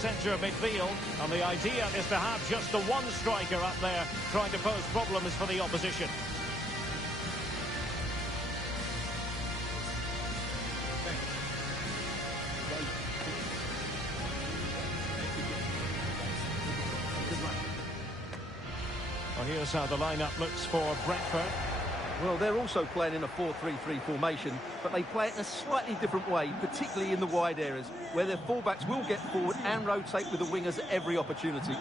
Centre of midfield, and the idea is to have just the one striker up there trying to pose problems for the opposition. Well, here's how the lineup looks for Brentford. Well, they're also playing in a 4-3-3 formation, but they play it in a slightly different way, particularly in the wide areas, where their fullbacks will get forward and rotate with the wingers at every opportunity.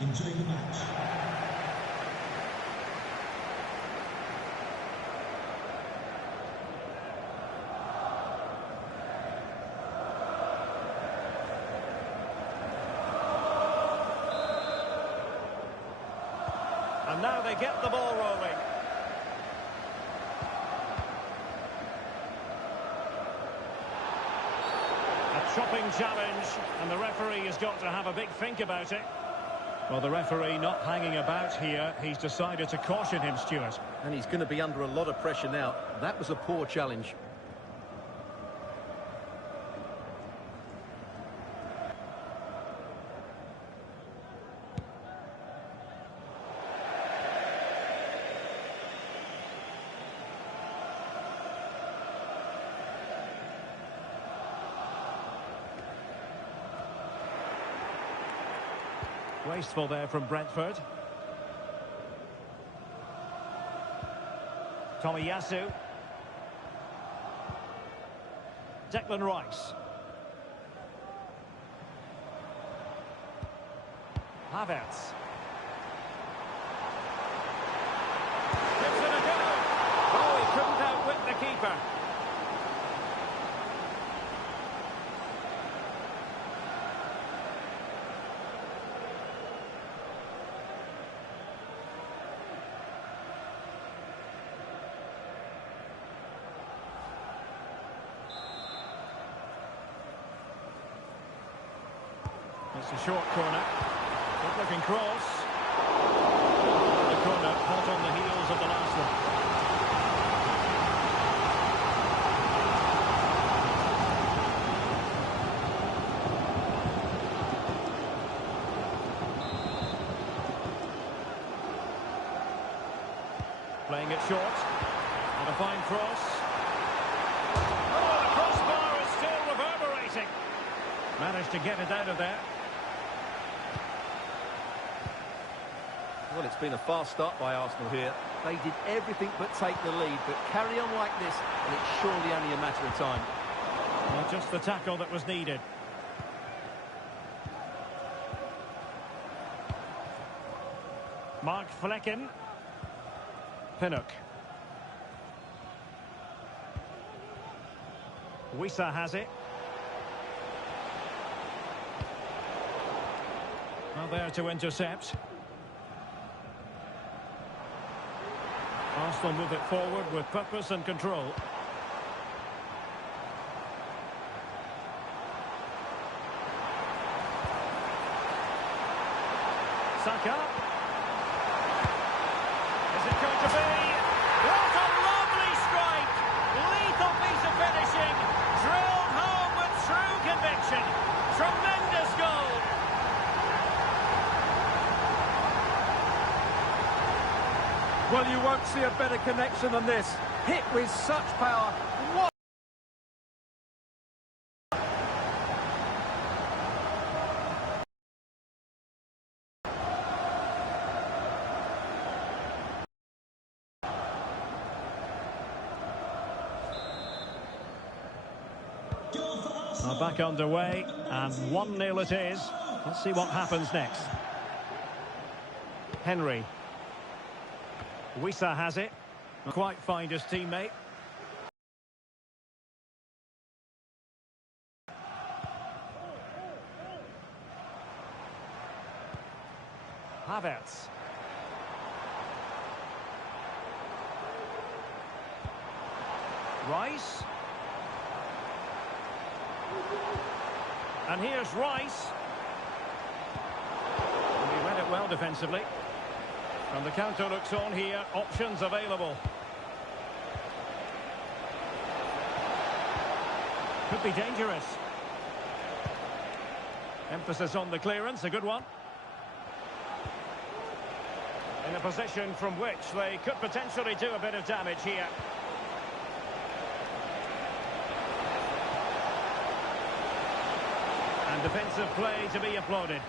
Enjoy the match. And now they get the ball rolling. A chopping challenge, and the referee has got to have a big think about it. Well, the referee not hanging about here. He's decided to caution him, Stuart. And he's going to be under a lot of pressure now. That was a poor challenge. Wasteful there from Brentford. Tomiyasu. Declan Rice. Havertz. Gives it a go. Oh, he couldn't outwit the keeper. It's a short corner. Good looking cross. The corner hot on the heels of the last one. Playing it short. And a fine cross. Oh, the crossbar is still reverberating. Managed to get it out of there. Well, it's been a fast start by Arsenal here. They did everything but take the lead, but carry on like this, and it's surely only a matter of time. Well, just the tackle that was needed. Mark Flecken. Pinnock. Wissa has it. Well, there to intercept. Arsenal move it forward with purpose and control. Saka. Is it going to be? What a lovely strike! Lethal piece of finishing. Drilled home with true conviction. Tremendous goal. Well, you won't see a better connection than this. Hit with such power. What? Well, back underway, and 1-0 it is. Let's see what happens next. Henry. Wissa has it. Not quite find his teammate. Havertz. Rice. And here's Rice. And he read it well defensively. And the counter looks on here. Options available. Could be dangerous. Emphasis on the clearance, a good one. In a position from which they could potentially do a bit of damage here. And defensive play to be applauded.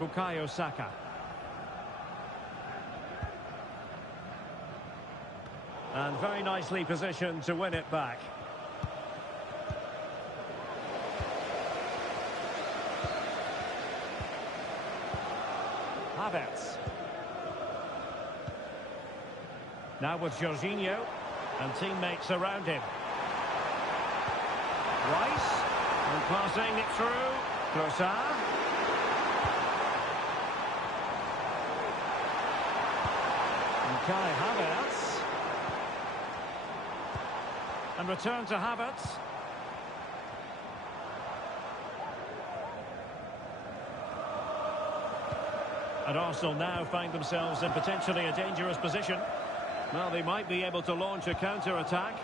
Bukayo Saka. And very nicely positioned to win it back. Havertz. Now with Jorginho and teammates around him. Rice. And passing it through. Trossard. And Kai Havertz. And return to Havertz. And Arsenal now find themselves in potentially a dangerous position. Well, they might be able to launch a counter-attack.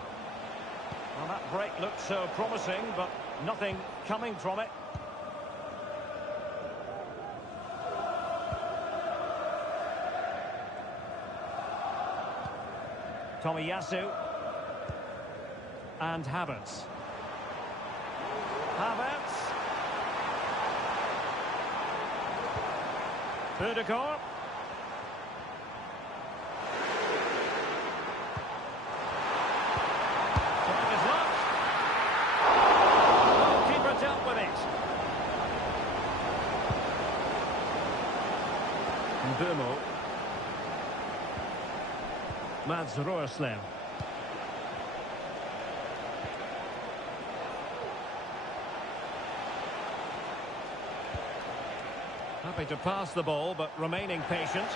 Well, that break looked so promising, but nothing coming from it. Tomiyasu. And Havertz. Havertz. Ødegaard. Trying his luck. Goalkeeper dealt with it. Mbeumo. Mads Roerslev. Happy to pass the ball, but remaining patient.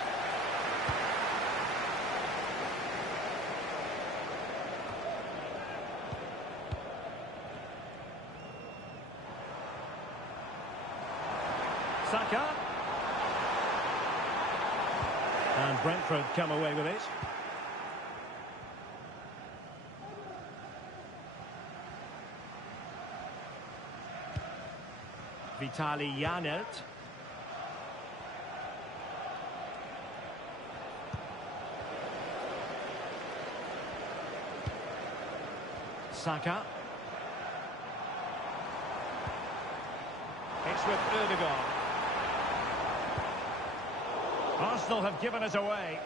Saka. And Brentford come away with it. Vitaly Janelt. Saka. It's with Ødegaard. Arsenal have given it away.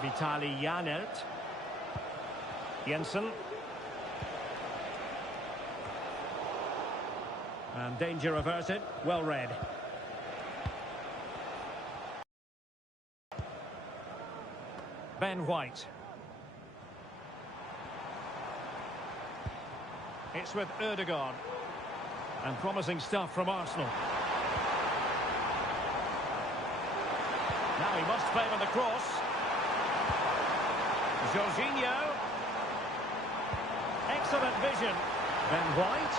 Vitaly Janelt. Jensen. And danger averted. Well read. Ben White. It's with Ødegaard. And promising stuff from Arsenal. Now he must favour the cross. Jorginho. Excellent vision. Ben White.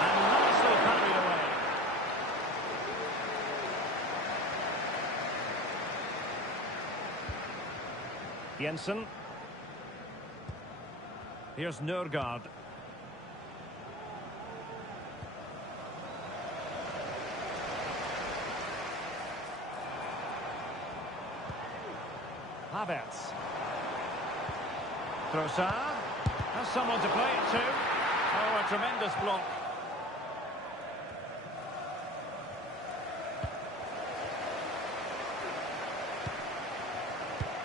And nicely parried away. Jensen. Here's Nørgaard. Havertz. Trossard. Has someone to play it to. Oh, a tremendous block.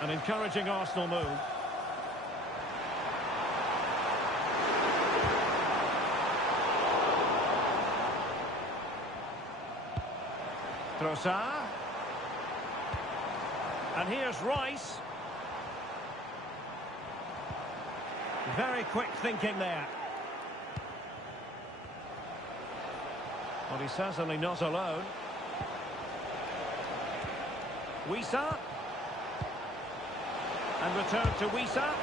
An encouraging Arsenal move. Trossard. And here's Rice. Very quick thinking there. Well, he's certainly not alone. Wisa. And return to Wisa.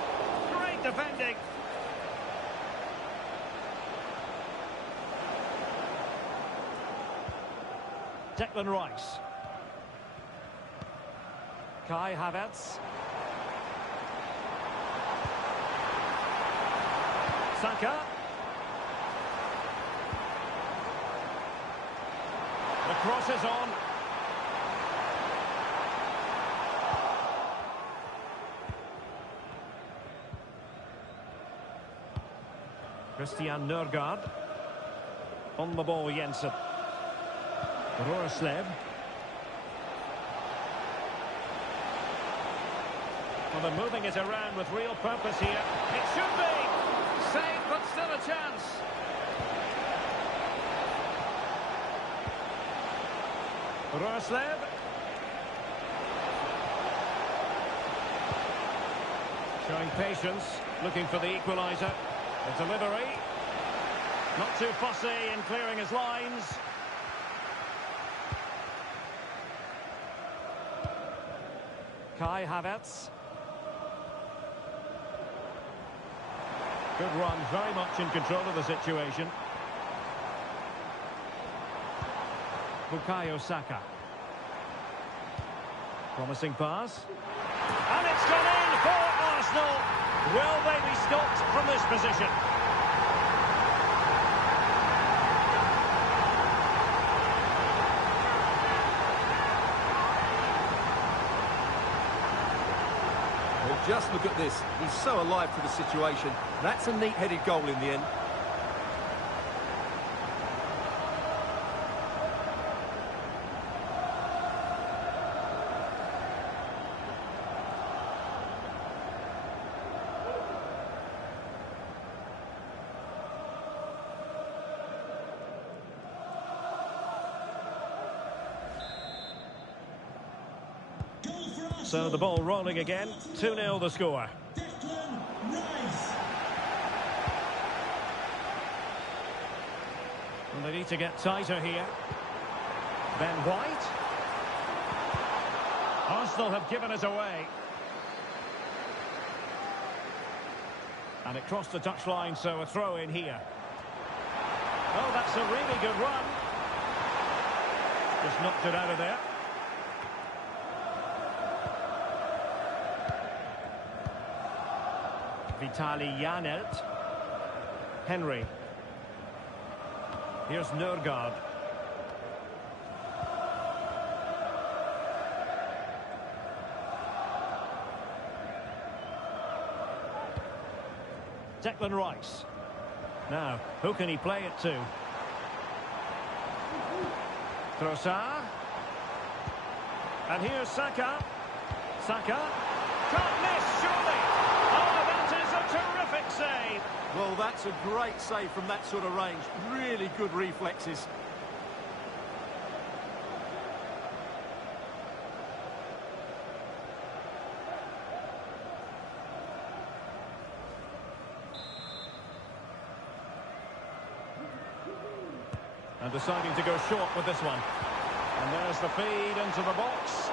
Great defending. Declan Rice. Kai Havertz. Saka. The cross is on. Christian Nørgaard. On the ball, Jensen. Roerslev. Well, they're moving it around with real purpose here. It should be! Saved, but still a chance. Roerslev. Showing patience, looking for the equaliser. The delivery. Not too fussy in clearing his lines. Kai Havertz. Good run, very much in control of the situation. Bukayo Saka. Promising pass. And it's gone in for Arsenal. Will they be stopped from this position? Well, just look at this. He's so alive to the situation. That's a neat-headed goal in the end. So the ball rolling again. 2-0 the score. And they need to get tighter here. Ben White. Arsenal have given it away. And it crossed the touchline, so a throw in here. Oh, that's a really good run. Just knocked it out of there. Vitali Janelt. Henry. Here's Nørgaard. Declan Rice. Now, who can he play it to? Trossard. And here's Saka. Saka. Can't miss, surely. Oh, that is a terrific save. Well, that's a great save from that sort of range. Really good reflexes. And deciding to go short with this one. And there's the feed into the box.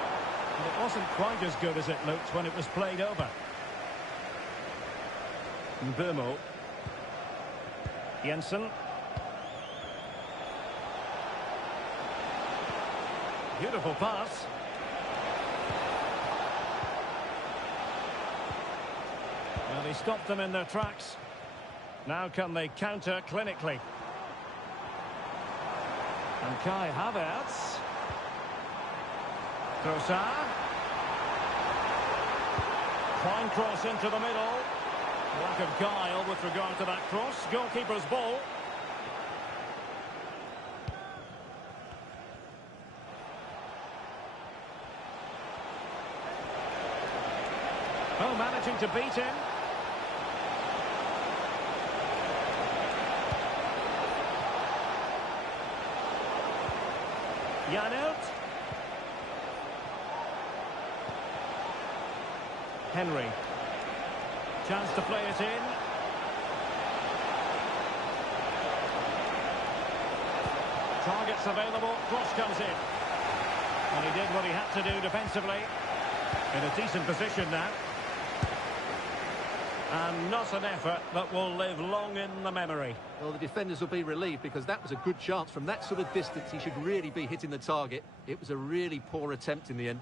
And it wasn't quite as good as it looked when it was played over. Mbeumo. Jensen. Beautiful pass. Well, he stopped them in their tracks. Now can they counter clinically? And Kai Havertz. Trossard. Fine cross into the middle. Lack of guile with regard to that cross. Goalkeeper's ball. Oh, managing to beat him. Janelt. Henry. Chance to play it in. Targets available. Cross comes in. And he did what he had to do defensively. In a decent position now. And not an effort that will live long in the memory. Well, the defenders will be relieved because that was a good chance. From that sort of distance, he should really be hitting the target. It was a really poor attempt in the end.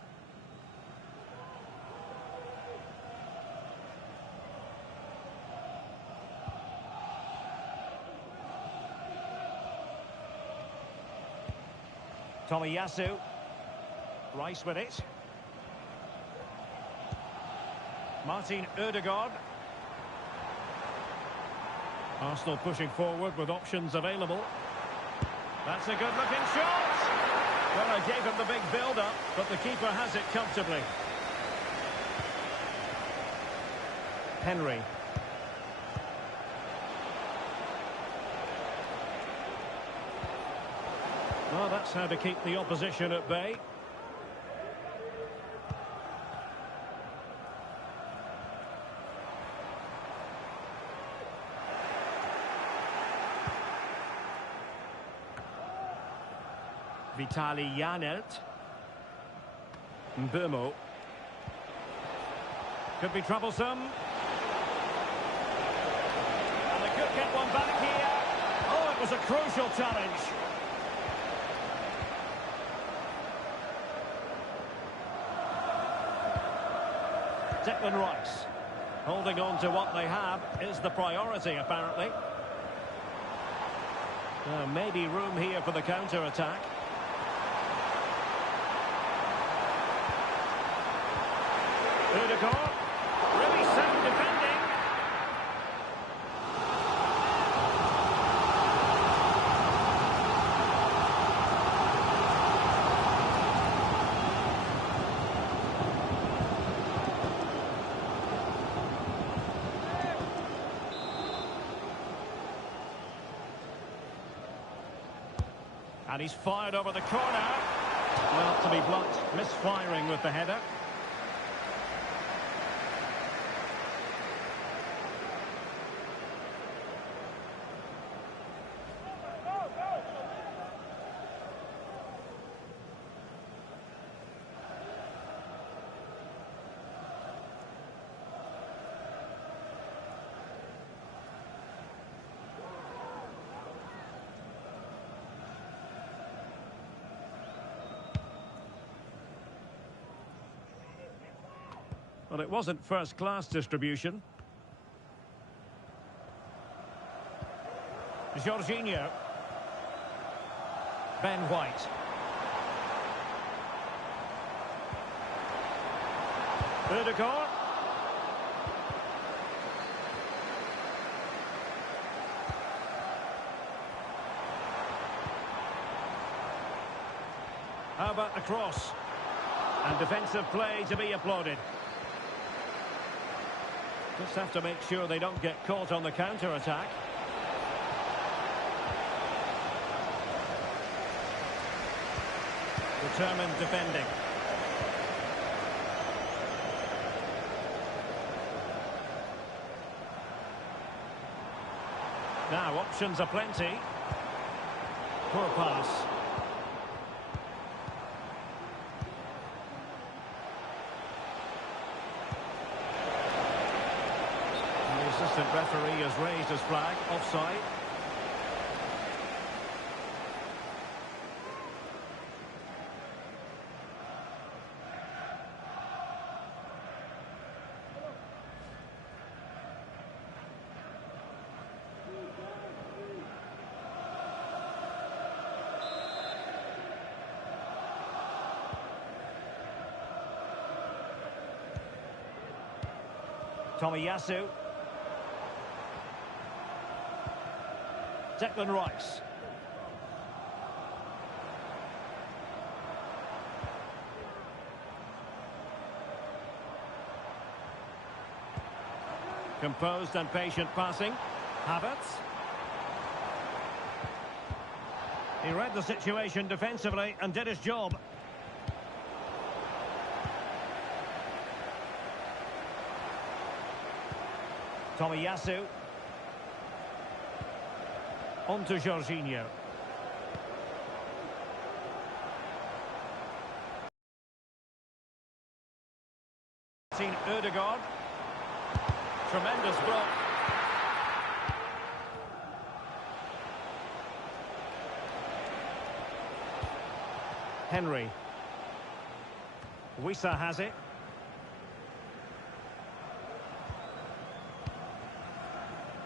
Tomiyasu. Rice with it. Martin Ødegaard. Arsenal pushing forward with options available. That's a good-looking shot! Well, I gave him the big build-up, but the keeper has it comfortably. Henry. Well, that's how to keep the opposition at bay. Vitali Janelt. Mbeumo. Could be troublesome. And they could get one back here. Oh, it was a crucial challenge. Declan Rice. Holding on to what they have is the priority, apparently. Maybe room here for the counter-attack. Ødegaard, really sound defending. And he's fired over the corner. Well, to be blunt, misfiring with the header. Well, it wasn't first-class distribution. Jorginho. Ben White. Ødegaard. How about the cross? And defensive play to be applauded. Just have to make sure they don't get caught on the counter-attack. Determined defending. Now, options are plenty. Poor pass. The assistant referee has raised his flag, offside. Tomiyasu. Declan Rice. Composed and patient passing. Havertz. He read the situation defensively and did his job. Tomiyasu. On to Jorginho. Martin Ødegaard. Tremendous block. Henry. Wissa has it.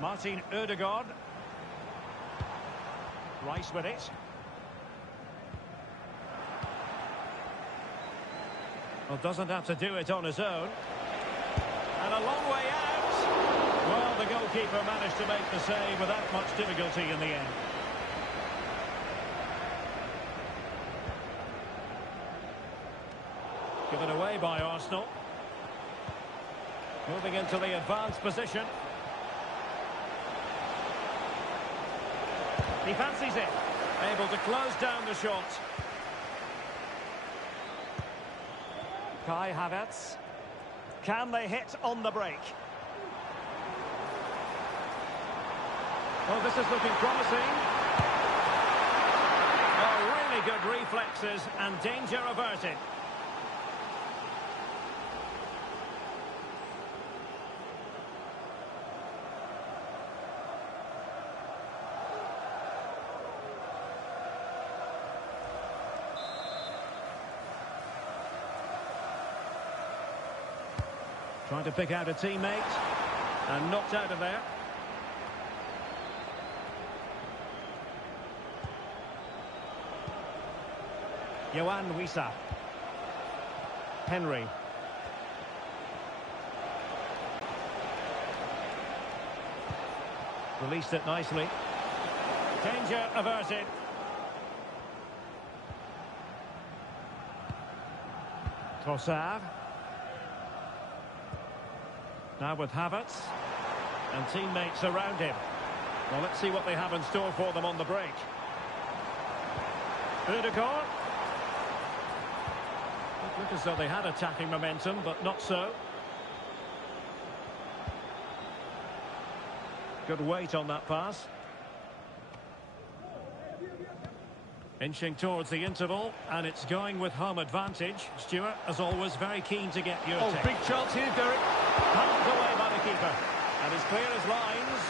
Martin Ødegaard. Rice with it. Well, doesn't have to do it on his own. And a long way out. Well, the goalkeeper managed to make the save without much difficulty in the end. Given away by Arsenal. Moving into the advanced position. He fancies it. Able to close down the shot. Kai Havertz. Can they hit on the break? Oh, this is looking promising. Oh, really good reflexes and danger averted. Trying to pick out a teammate and knocked out of there. Yohan Wissa. Henry. Released it nicely. Danger averted. Trossard. Now with Havertz. And teammates around him. Well, let's see what they have in store for them on the break. Ødegaard. Looked as though they had attacking momentum, but not so. Good weight on that pass. Inching towards the interval, and it's going with home advantage. Stuart, as always, very keen to get your take. Big chance here, Derek. Pumped away by the keeper. And as clear as lines.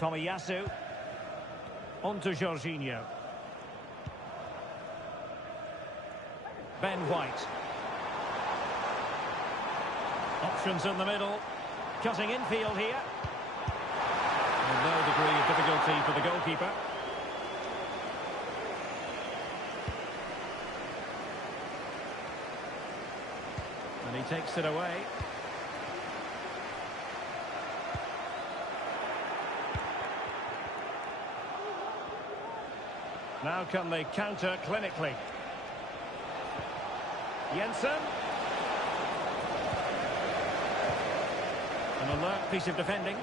Tomiyasu. On to Jorginho. Ben White. Options in the middle. Cutting infield here. And no degree of difficulty for the goalkeeper. And he takes it away. Now can they counter clinically? Jensen. An alert piece of defending.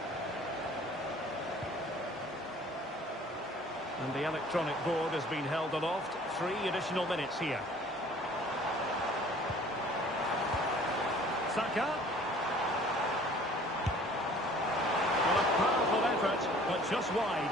And the electronic board has been held aloft. 3 additional minutes here. Saka. Well, a powerful effort, but just wide.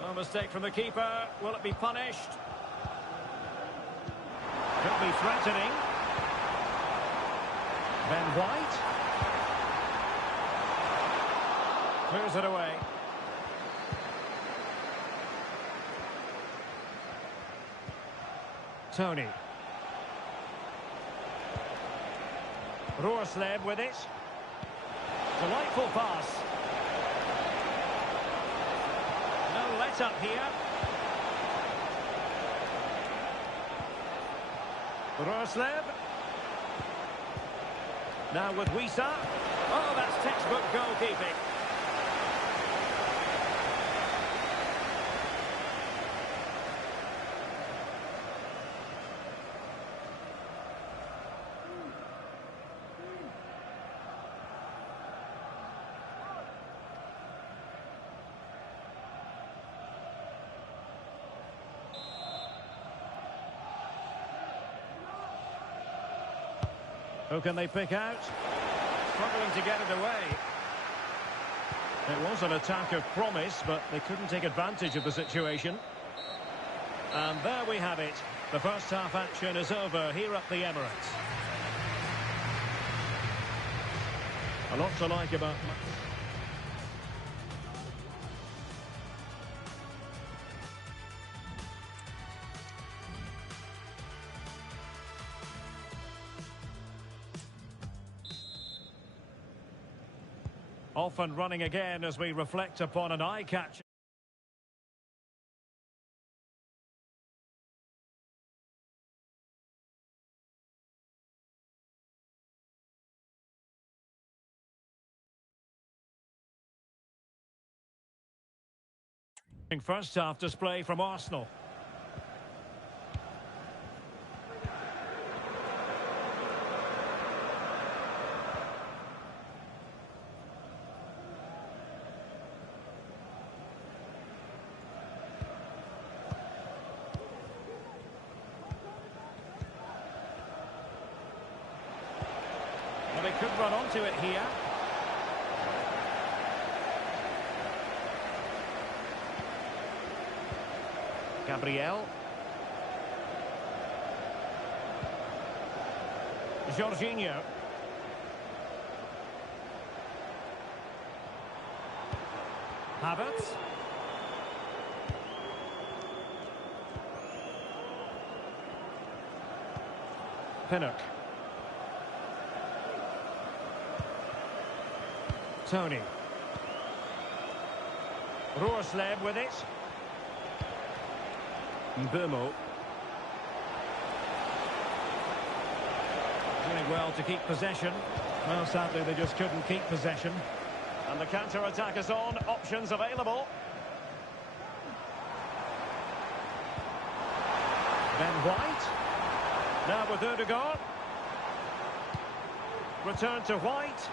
No mistake from the keeper. Will it be punished? Could be threatening. Ben White. Clears it away. Tony. Roorsleb with it. Delightful pass. No let up here. Roorsleb. Now with Wissa. Oh, that's textbook goalkeeping. Who can they pick out? Struggling to get it away. It was an attack of promise, but they couldn't take advantage of the situation. And there we have it. The first half action is over here at the Emirates. A lot to like about... Off and running again as we reflect upon an eye-catching. First half display from Arsenal. Well, they could run onto it here. Gabriel. Jorginho. Havertz. Pinnock. Tony. Roorsleb with it. Burmo. Doing well to keep possession. Well, sadly, they just couldn't keep possession. And the counter-attack is on. Options available. Ben White. Now with Ødegaard. Return to White.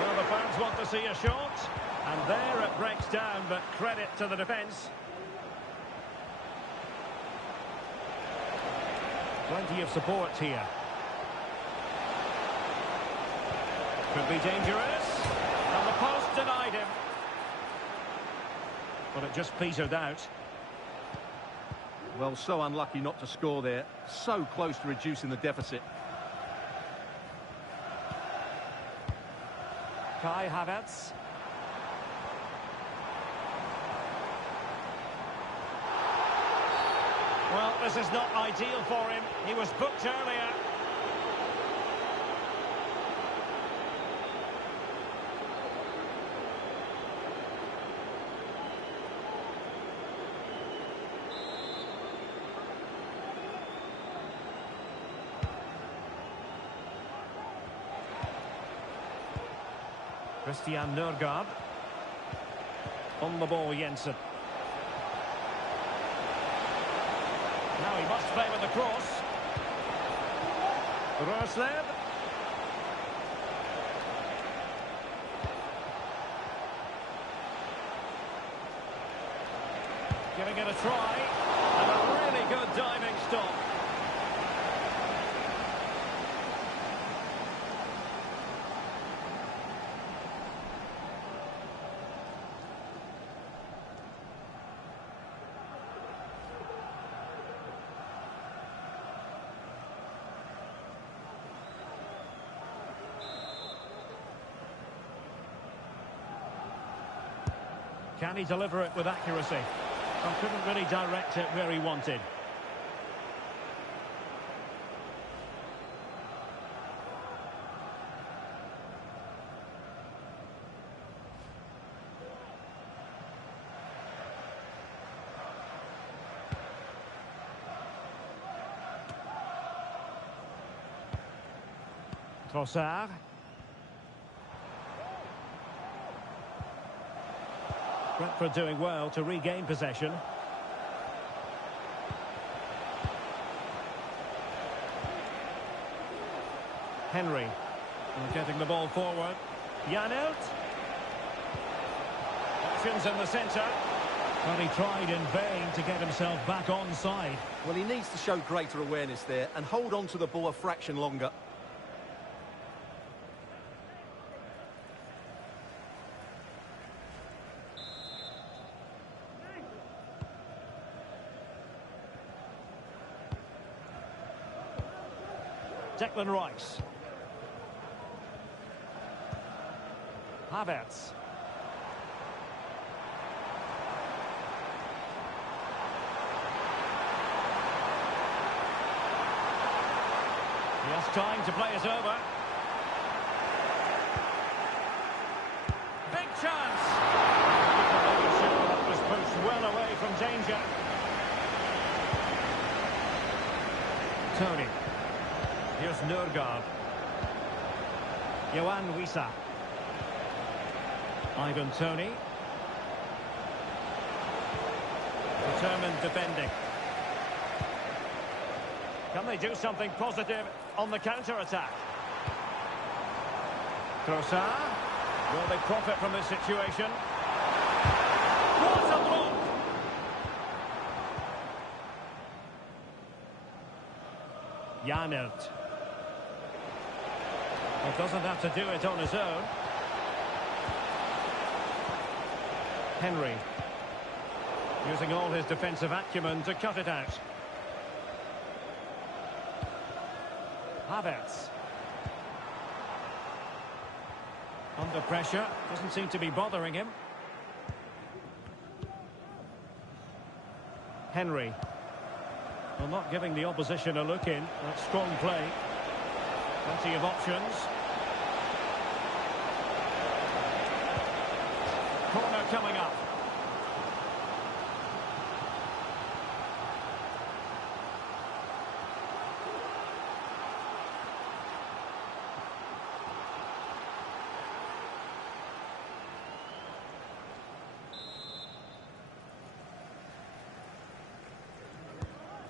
Well, the fans want to see a shot. And there it breaks down, but credit to the defence. Plenty of support here. Could be dangerous. And the post denied him. But it just petered out. Well, so unlucky not to score there. So close to reducing the deficit. Kai Havertz. Well, this is not ideal for him. He was booked earlier. Christian Nørgaard. On the ball, Jensen. Now he must play with the cross. Roorsleb. Giving it a try. And a really good diving stop. Can he deliver it with accuracy? Well, couldn't really direct it where he wanted. Trossard. Brentford doing well to regain possession. Henry. Getting the ball forward. Janelt. Options in the centre. But he tried in vain to get himself back onside. Well, he needs to show greater awareness there and hold on to the ball a fraction longer. Declan Rice. Havertz. He has time to play it over. Big chance! That was pushed well away from danger. Tony. Here's Nørgaard. Yohan Wissa. Ivan Tony. Determined defending. Can they do something positive on the counter-attack? Trossard. Will they profit from this situation? What a block! Janelt. He doesn't have to do it on his own. Henry. Using all his defensive acumen to cut it out. Havertz. Under pressure. Doesn't seem to be bothering him. Henry. Well, not giving the opposition a look in. That's strong play. Plenty of options. Corner coming up.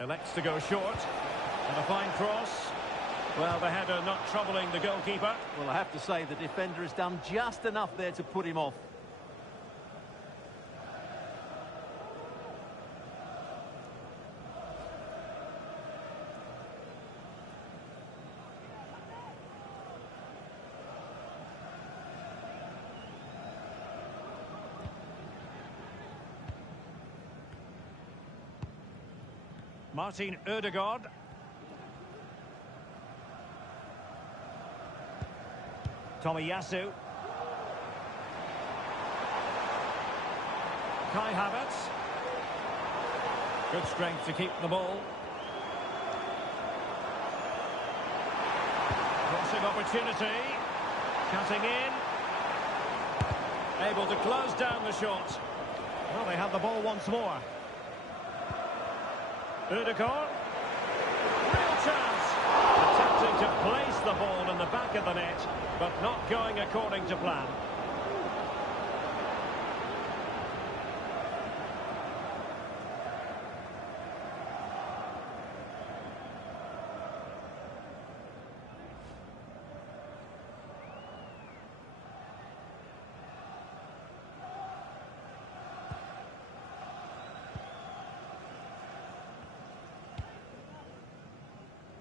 Elects to go short. And a fine cross. Well, the header not troubling the goalkeeper. Well, I have to say the defender has done just enough there to put him off. Martin Ødegaard. Tomiyasu. Kai Havertz. Good strength to keep the ball. Crossing opportunity. Cutting in. Able to close down the shot. Well, they have the ball once more. Ødegaard. Real chance. Attempting to place the ball in the back of the net, but not going according to plan.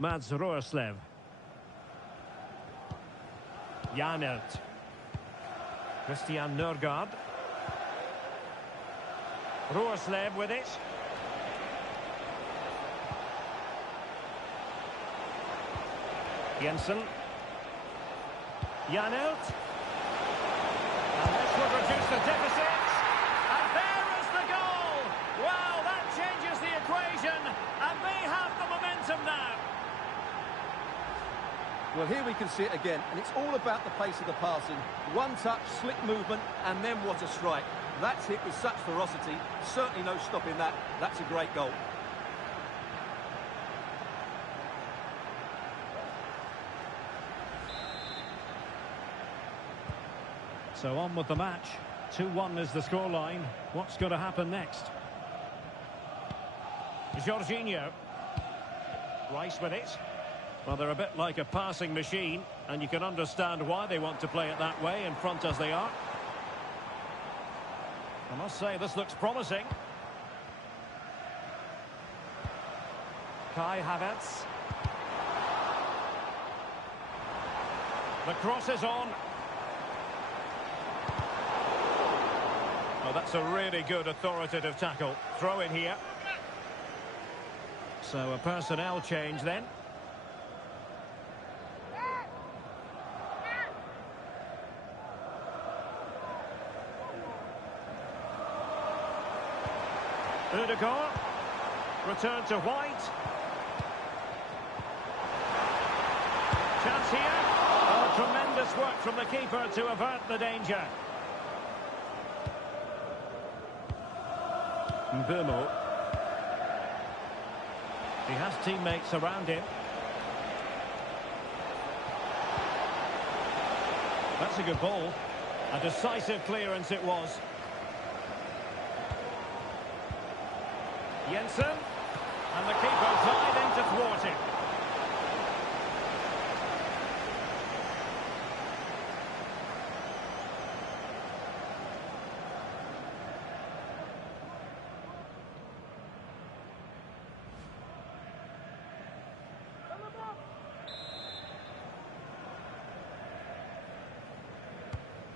Mads Roerslev. Janelt. Christian Nørgaard. Roerslev with it. Jensen. Janelt. And this would reduce the deficit. And there is the goal! Wow, that changes the equation. And they have the momentum now. Well, here we can see it again, and it's all about the pace of the passing. One touch, slick movement, and then what a strike. That's hit with such ferocity. Certainly no stopping that. That's a great goal. So on with the match. 2-1 is the scoreline. What's going to happen next? Jorginho. Rice with it. Well, they're a bit like a passing machine, and you can understand why they want to play it that way, in front as they are. I must say, this looks promising. Kai Havertz. The cross is on. Oh, that's a really good authoritative tackle. Throw in here. So a personnel change then. Odegaard. Return to White. Chance here. Oh, tremendous work from the keeper to avert the danger. Mbeumo. He has teammates around him. That's a good ball. A decisive clearance it was. Jensen. And the keeper tied in to thwart it.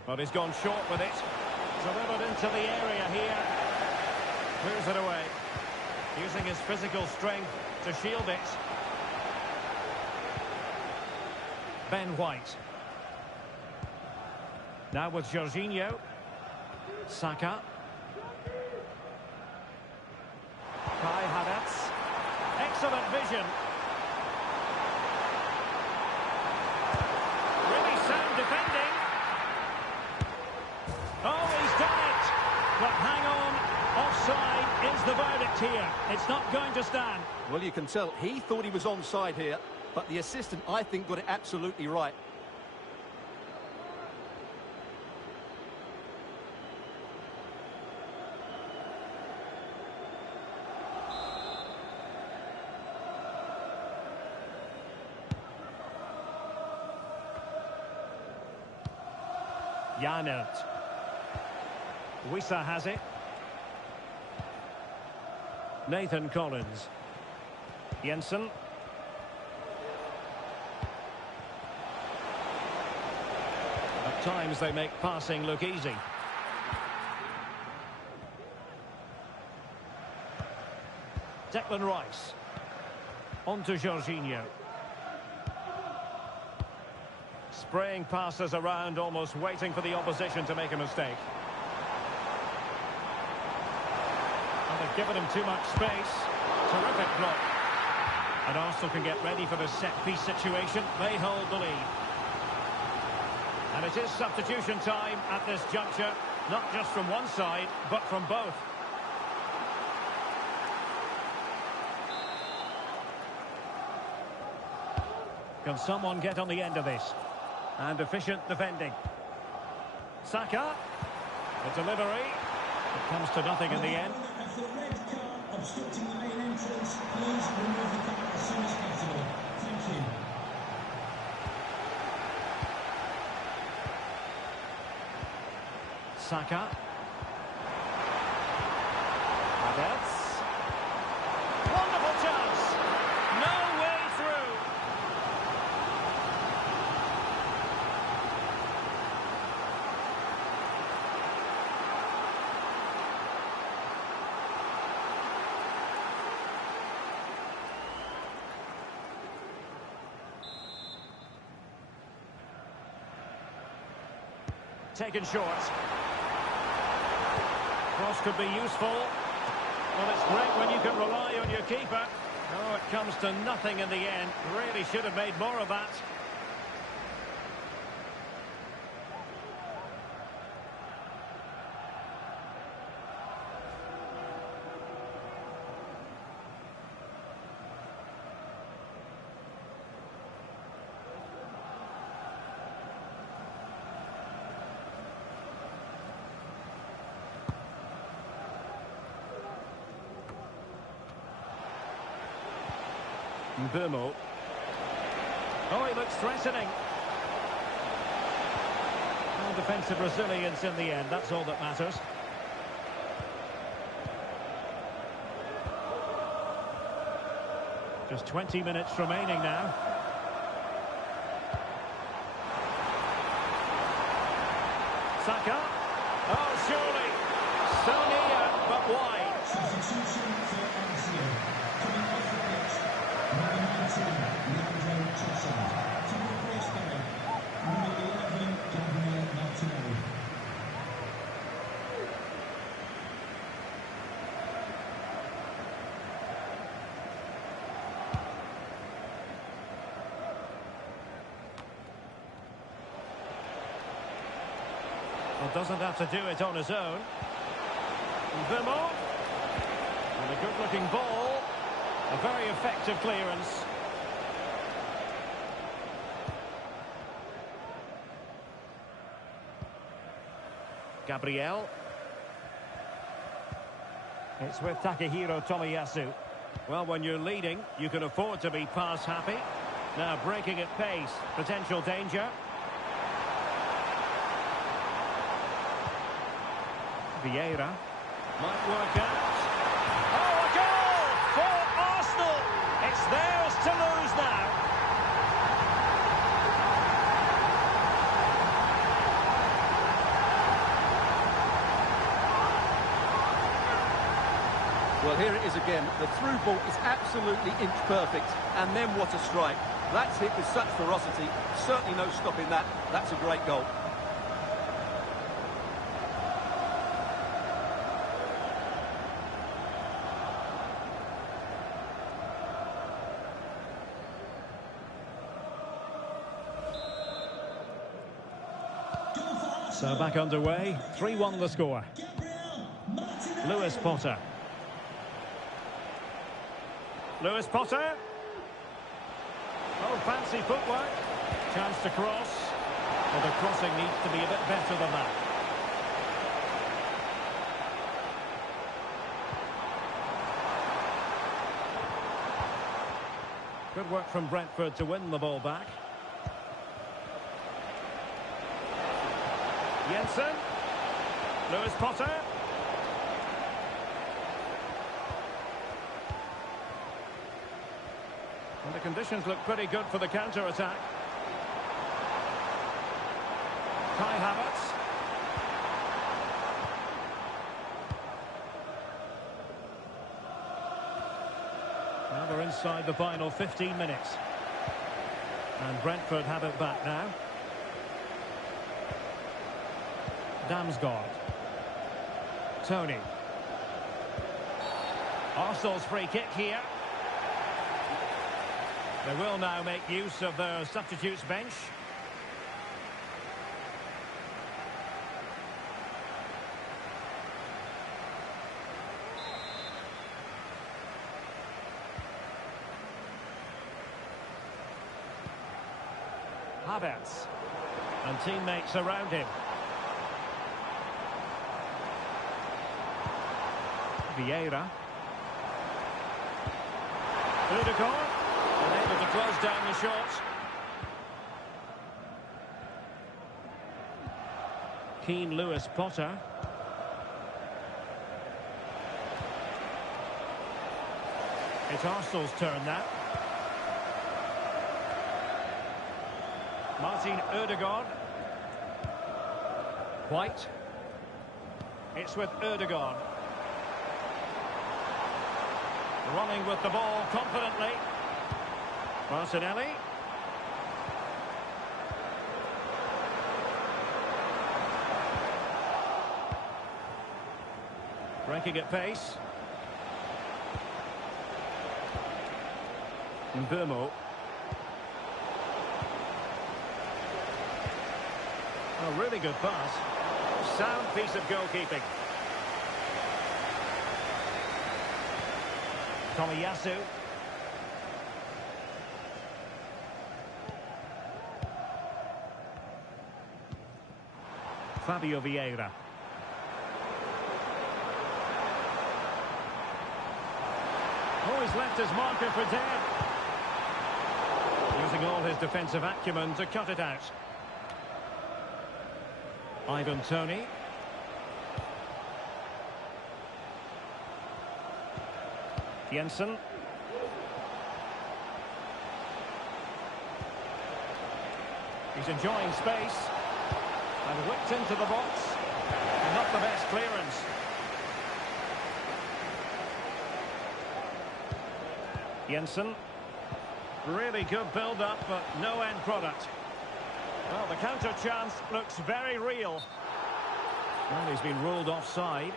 But he's gone short with it. Delivered into the area here. Clears it away. Using his physical strength to shield it. Ben White. Now with Jorginho. Saka. Kai Havertz. Excellent vision. Really sound defending. Oh, he's done it! But hang on, offside is the verdict here. It's not going to stand. Well, you can tell he thought he was onside here, but the assistant, I think, got it absolutely right. Janert. Wissa has it. Nathan Collins. Jensen. At times they make passing look easy. Declan Rice. On to Jorginho. Spraying passes around, almost waiting for the opposition to make a mistake. And they've given him too much space. Terrific block. And Arsenal can get ready for the set-piece situation. They hold the lead. And it is substitution time at this juncture. Not just from one side, but from both. Can someone get on the end of this? And efficient defending. Saka. The delivery. It comes to nothing in the end. If the red car obstructing the main entrance, please remove the car as soon as possible. Thank you. Saka. Havertz. Wonderful chance. No way through. Taken short. Cross could be useful. Well, it's great when you can rely on your keeper. Oh, it comes to nothing in the end. Really should have made more of that. Mbeumo. Oh, he looks threatening. Well, defensive resilience in the end, that's all that matters. Just 20 minutes remaining now. Saka. Oh, surely. So near, but wide. Substitution for Arsenal. Coming off the pitch, number 19, Leandro Trossard. To replace Gary, number 11, Gabriel Martinelli. doesn't have to do it on his own. Vimo. And a good-looking ball. A very effective clearance. Gabriel. It's with Takehiro Tomiyasu. Well, when you're leading, you can afford to be pass happy. Now breaking at pace. Potential danger. Vieira. Might work out. Oh, a goal for Arsenal! It's theirs to lose now. Well, here it is again. The through ball is absolutely inch perfect. And then what a strike. That's hit with such ferocity. Certainly no stopping that. That's a great goal. So back underway. 3-1 the score. Lewis Potter. Lewis Potter. Oh, fancy footwork. Chance to cross. Well, the crossing needs to be a bit better than that. Good work from Brentford to win the ball back. Jensen. Lewis Potter. And the conditions look pretty good for the counter-attack. Kai Havertz. Now we're inside the final 15 minutes. And Brentford have it back now. Damsgaard. Tony. Arsenal's free kick here. They will now make use of their substitutes bench. Havertz. And teammates around him. Vieira. Ødegaard. Unable to close down the shot. Keen Lewis Potter. It's Arsenal's turn now. Martin Ødegaard. White. It's with Ødegaard. Running with the ball confidently. Martinelli. Breaking at pace. Mbeumo. A really good pass. Sound piece of goalkeeping. Tomiyasu. Fabio Vieira. Oh, he's left his marker for dead. Using all his defensive acumen to cut it out. Ivan Toney. Jensen. He's enjoying space. And whipped into the box. And not the best clearance. Jensen. Really good build-up, but no end product. Well, the counter chance looks very real. Well, he's been ruled offside.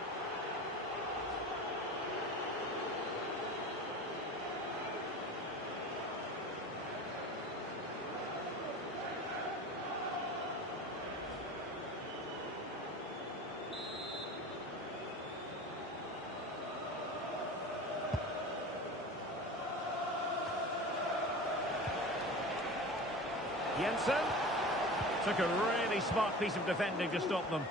Jensen took a really smart piece of defending to stop them.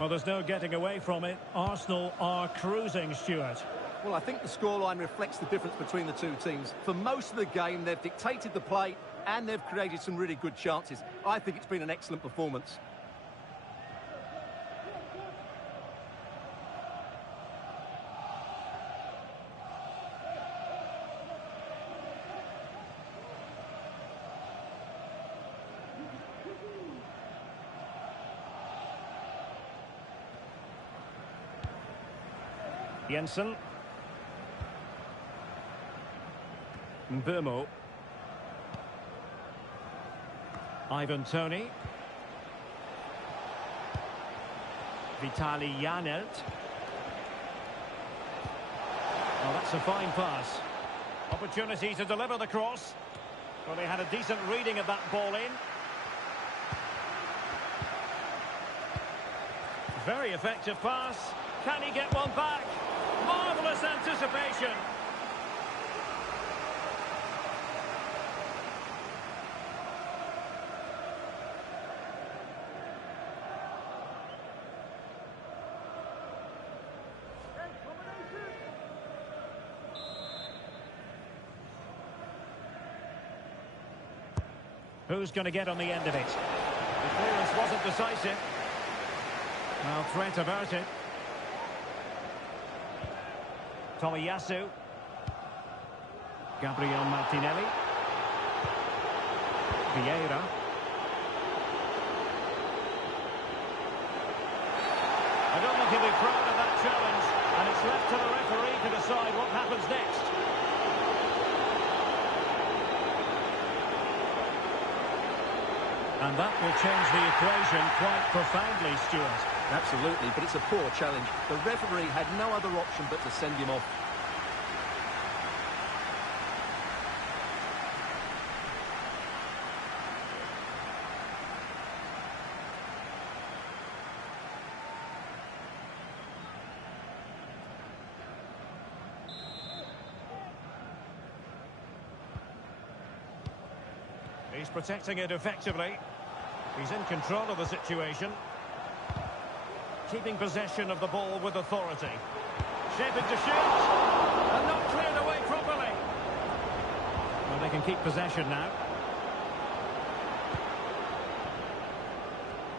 Well, there's no getting away from it. Arsenal are cruising, Stuart. Well, I think the scoreline reflects the difference between the two teams. For most of the game, they've dictated the play and they've created some really good chances. I think it's been an excellent performance. Jensen. Mbeumo. Ivan Toney. Vitali Janelt. Oh, that's a fine pass. Opportunity to deliver the cross. Well, they had a decent reading of that ball in. Very effective pass. Can he get one back? Marvellous anticipation. Who's going to get on the end of it? The clearance wasn't decisive. Well, threat averted. Tomiyasu. Gabriel Martinelli. Vieira. I don't think he'll be proud of that challenge, and it's left to the referee to decide what happens next. And that will change the equation quite profoundly, Stuart. Absolutely, but it's a poor challenge. The referee had no other option but to send him off. He's protecting it effectively. He's in control of the situation. Keeping possession of the ball with authority. Shaping to shoot. And not cleared away properly. Well, they can keep possession now.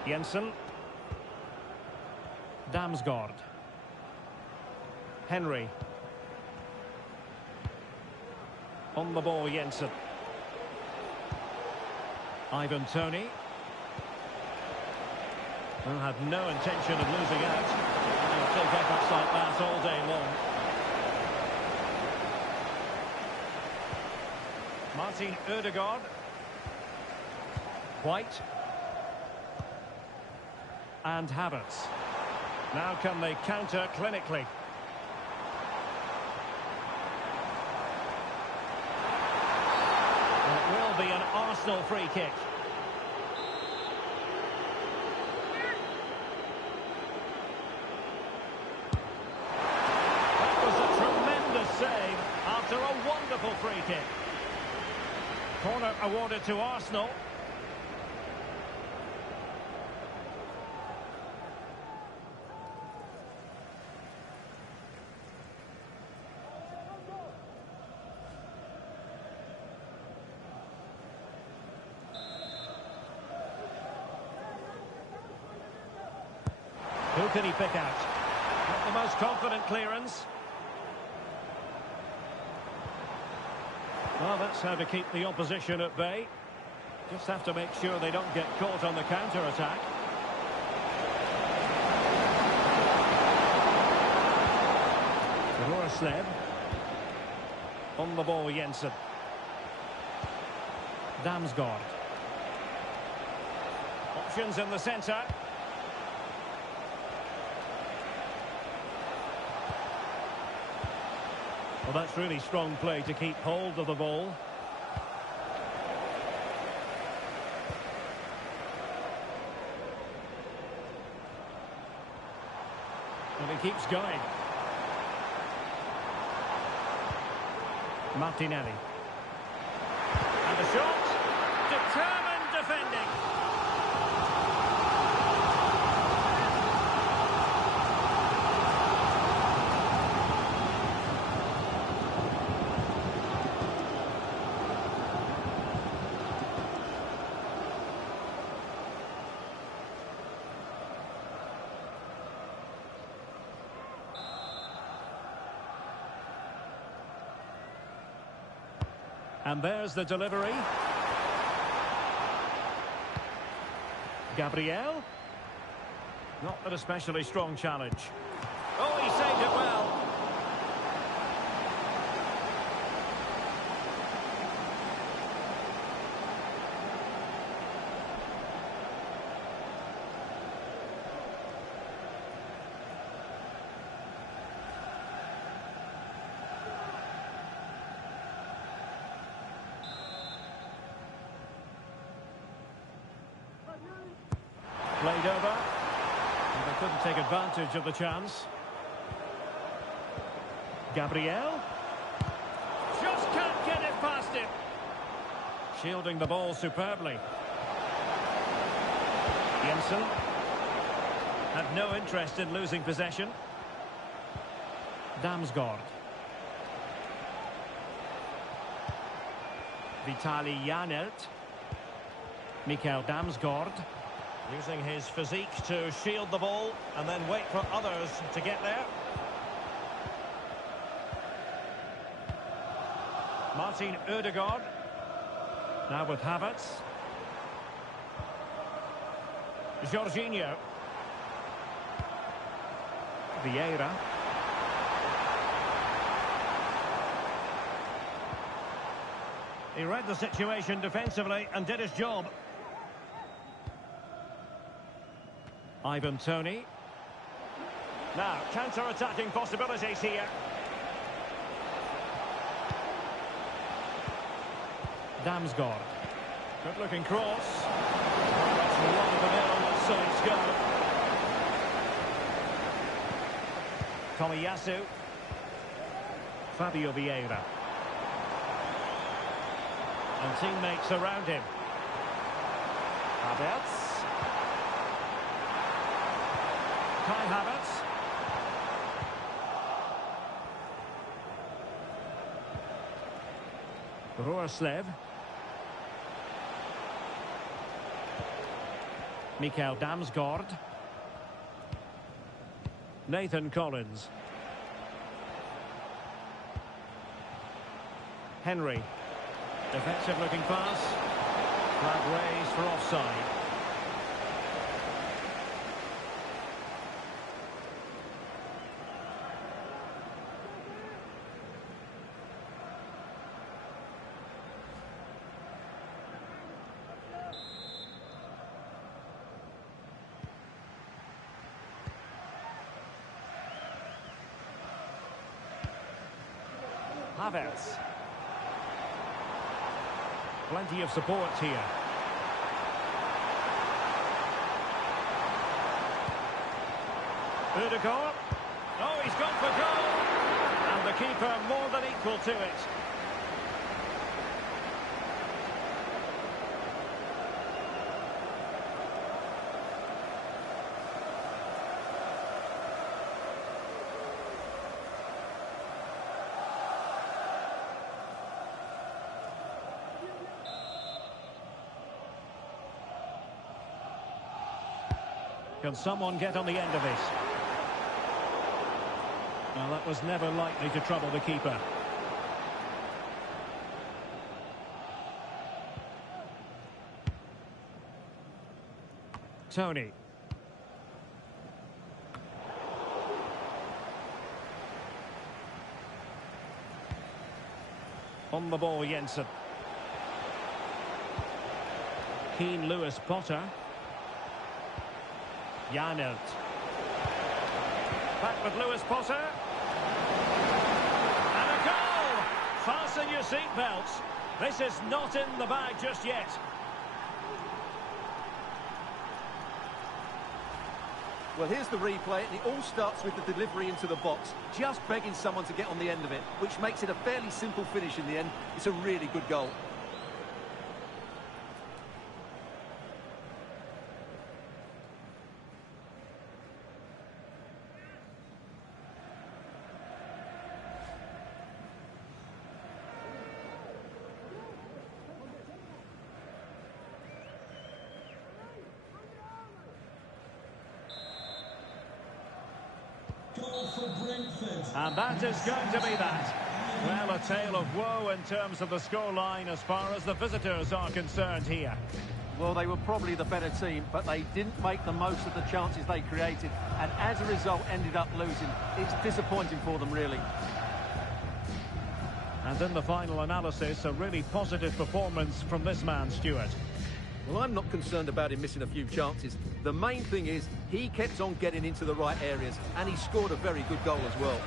Jensen. Damsgaard. Henry. On the ball, Jensen. Ivan Toney. Well, had no intention of losing out. He'll take efforts like that all day long. Martin Ødegaard. White. And Havertz. Now can they counter clinically? And it will be an Arsenal free kick. Save after a wonderful free kick. Corner awarded to Arsenal. Who can he pick out? Not the most confident clearance. Well, that's how to keep the opposition at bay. Just have to make sure they don't get caught on the counter-attack. Roerslev. On the ball, Jensen. Damsgaard. Options in the centre. Well, that's really strong play to keep hold of the ball. And he keeps going. Martinelli. And the shot. determined defending. And there's the delivery. Gabriel. Not an especially strong challenge. Oh, he saved it well. Played over, and they couldn't take advantage of the chance. Gabriel. Just can't get it past him. Shielding the ball superbly. Jensen. Had no interest in losing possession. Damsgaard. Vitali Janelt. Mikael Damsgaard. Using his physique to shield the ball and then wait for others to get there. Martin Ødegaard. Now with Havertz. Jorginho. Vieira. He read the situation defensively and did his job. Ivan Toney. Now, counter-attacking possibilities here. Damsgaard. Good-looking cross. That's one of the middle, so it's go. Tomiyasu. Fabio Vieira. And teammates around him. Havertz. Kai Havertz. Roerslev. Mikael Damsgaard. Nathan Collins. Henry. Defensive looking pass. Flag raised for offside. Havertz. Plenty of support here. Ødegaard. Oh, he's gone for goal. And the keeper more than equal to it. Can someone get on the end of this? Well, that was never likely to trouble the keeper. Tony. On the ball, Jensen. Keane Lewis Potter. Janelt. Back with Lewis Potter. And a goal! Fasten your seatbelts. This is not in the bag just yet. Well, here's the replay, and it all starts with the delivery into the box. Just begging someone to get on the end of it, which makes it a fairly simple finish in the end. It's a really good goal. Goal for Brentford. And that is going to be that. Well, a tale of woe in terms of the scoreline as far as the visitors are concerned here. Well, they were probably the better team, but they didn't make the most of the chances they created, and as a result ended up losing. It's disappointing for them, really. And in the final analysis, a really positive performance from this man, Stuart. Well, I'm not concerned about him missing a few chances. The main thing is he kept on getting into the right areas, and he scored a very good goal as well.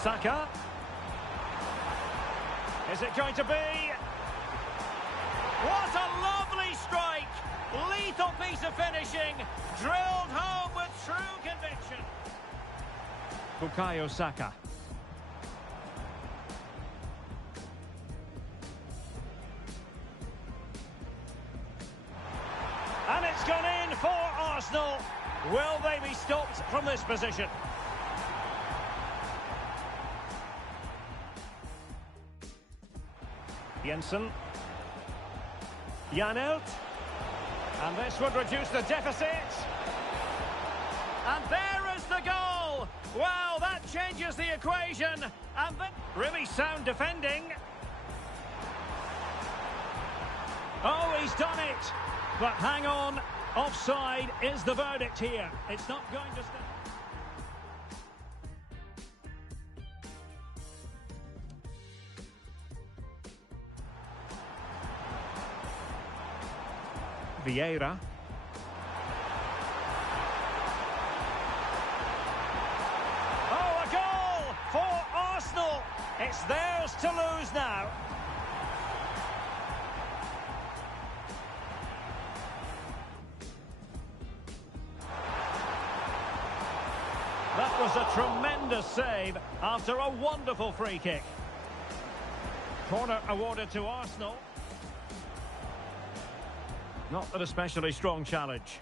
Saka. Is it going to be? What a lovely strike! Lethal piece of finishing, drilled home with true conviction. Bukayo Saka. And it's gone in for Arsenal. Will they be stopped from this position? Jensen. Janelt. And this would reduce the deficit. And there is the goal. Wow, that changes the equation. And then really sound defending. Oh, he's done it. But hang on. Offside is the verdict here. It's not going to stay. Vieira. Oh, a goal for Arsenal. It's theirs to lose now. That was a tremendous save after a wonderful free kick. Corner awarded to Arsenal. Not an especially strong challenge.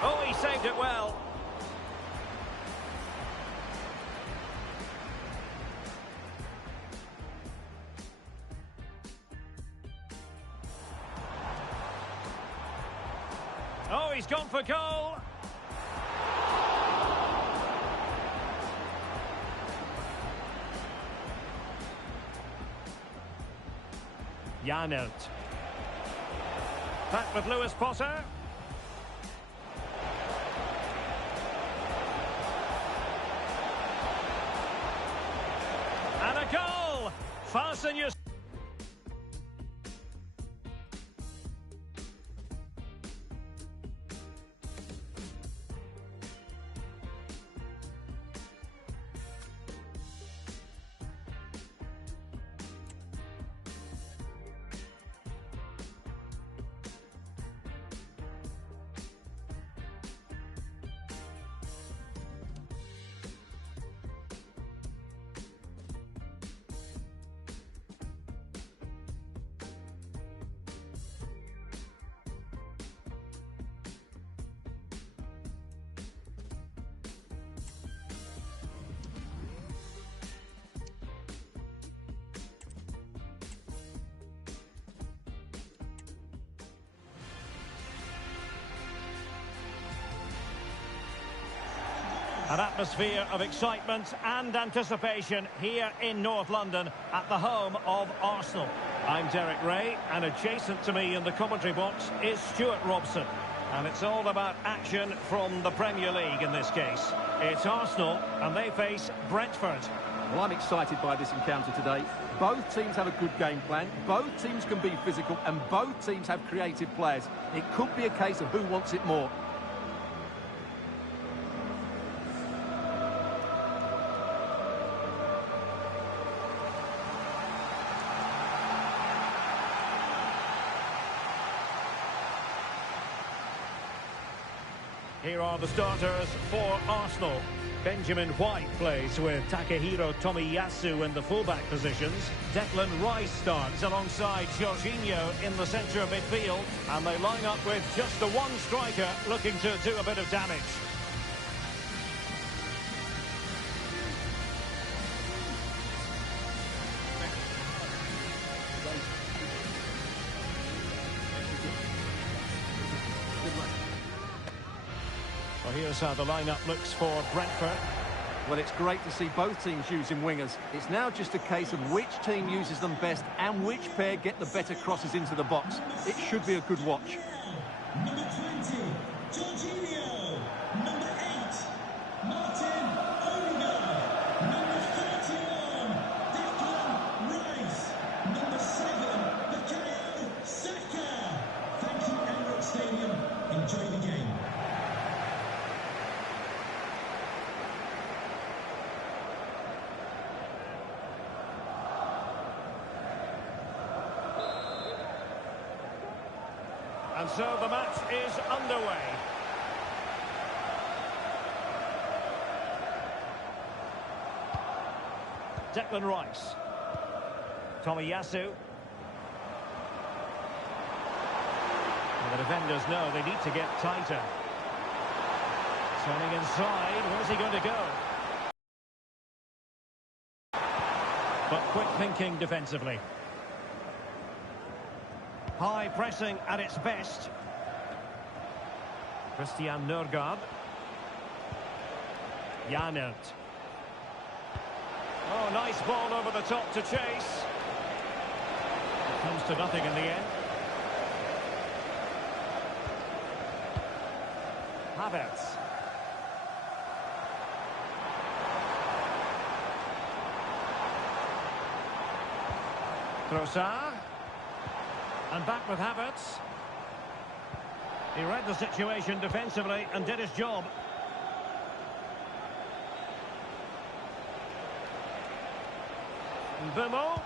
Oh, he saved it well. Oh, he's gone for goal. Janelt. Back with Lewis Potter. And a goal! Fasten your... An atmosphere of excitement and anticipation here in North London at the home of Arsenal. I'm Derek Ray, and adjacent to me in the commentary box is Stuart Robson. And it's all about action from the Premier League in this case. It's Arsenal, and they face Brentford. Well, I'm excited by this encounter today. Both teams have a good game plan, both teams can be physical, and both teams have creative players. It could be a case of who wants it more. Here are the starters for Arsenal. Benjamin White plays with Takehiro Tomiyasu in the fullback positions. Declan Rice starts alongside Jorginho in the centre of midfield. And they line up with just the one striker looking to do a bit of damage. Well, here's how the lineup looks for Brentford. Well, it's great to see both teams using wingers. It's now just a case of which team uses them best and which pair get the better crosses into the box. It should be a good watch. Number 20, Jorginho. Number 8, Martin Odegaard. Number 31, Declan Rice. Number 7, Bukayo Saka. Thank you, Emirates Stadium. Enjoy the game. And so the match is underway. Declan Rice. Tomiyasu. And the defenders know they need to get tighter. Turning inside, where's he going to go? But quick thinking defensively. High pressing at its best. Christian Nørgaard. Janert. Oh, nice ball over the top to chase. It comes to nothing in the end. Havertz. Trossard. And back with Havertz. He read the situation defensively and did his job. Mbeumo.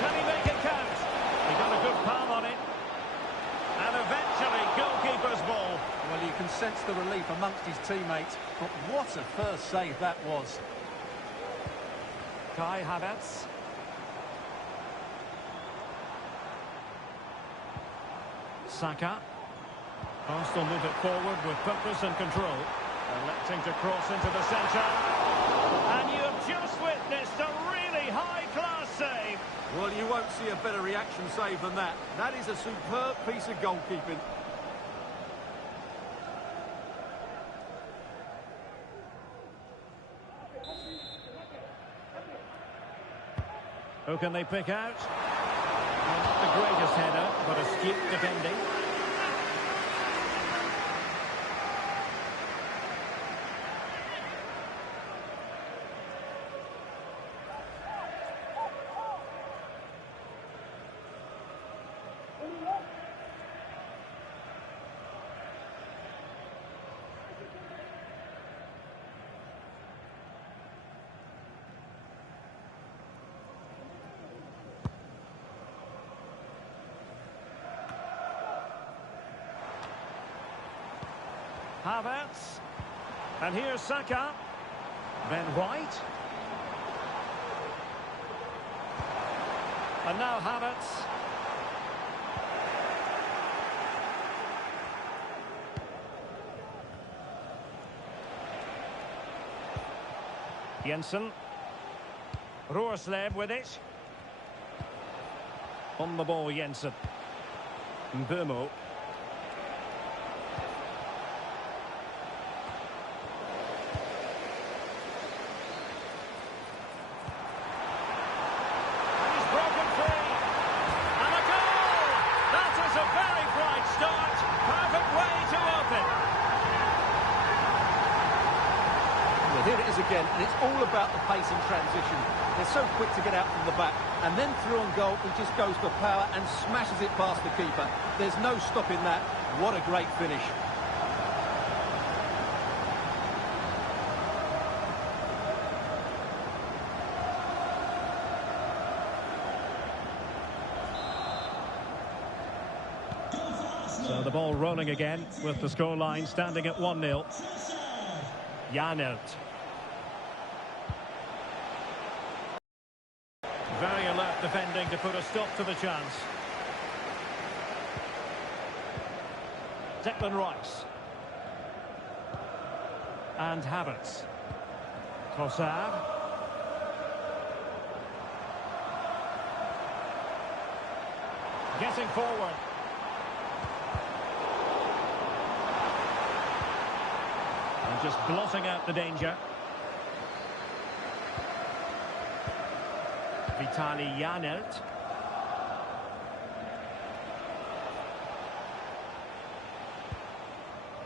Can he make it count? He got a good palm on it. And eventually, goalkeeper's ball. Well, you can sense the relief amongst his teammates, but what a first save that was. Kai Havertz. Saka. Arsenal move it forward with purpose and control. Electing to cross into the centre. And you have just witnessed a really high-class save. Well, you won't see a better reaction save than that. That is a superb piece of goalkeeping. Who can they pick out? Well, not the greatest header, but astute defending. Havertz. And here's Saka. Ben White. And now Havertz. Jensen. Roorsleb with it. On the ball, Jensen. Mbeumo. Here it is again, and it's all about the pace in transition. They're so quick to get out from the back, and then through on goal, he just goes for power and smashes it past the keeper. There's no stopping that. What a great finish. So the ball rolling again with the scoreline standing at 1-0. Janert. Very alert defending to put a stop to the chance. Declan Rice. And Havertz. Trossard. Getting forward. And just blotting out the danger. Vitaly Janelt.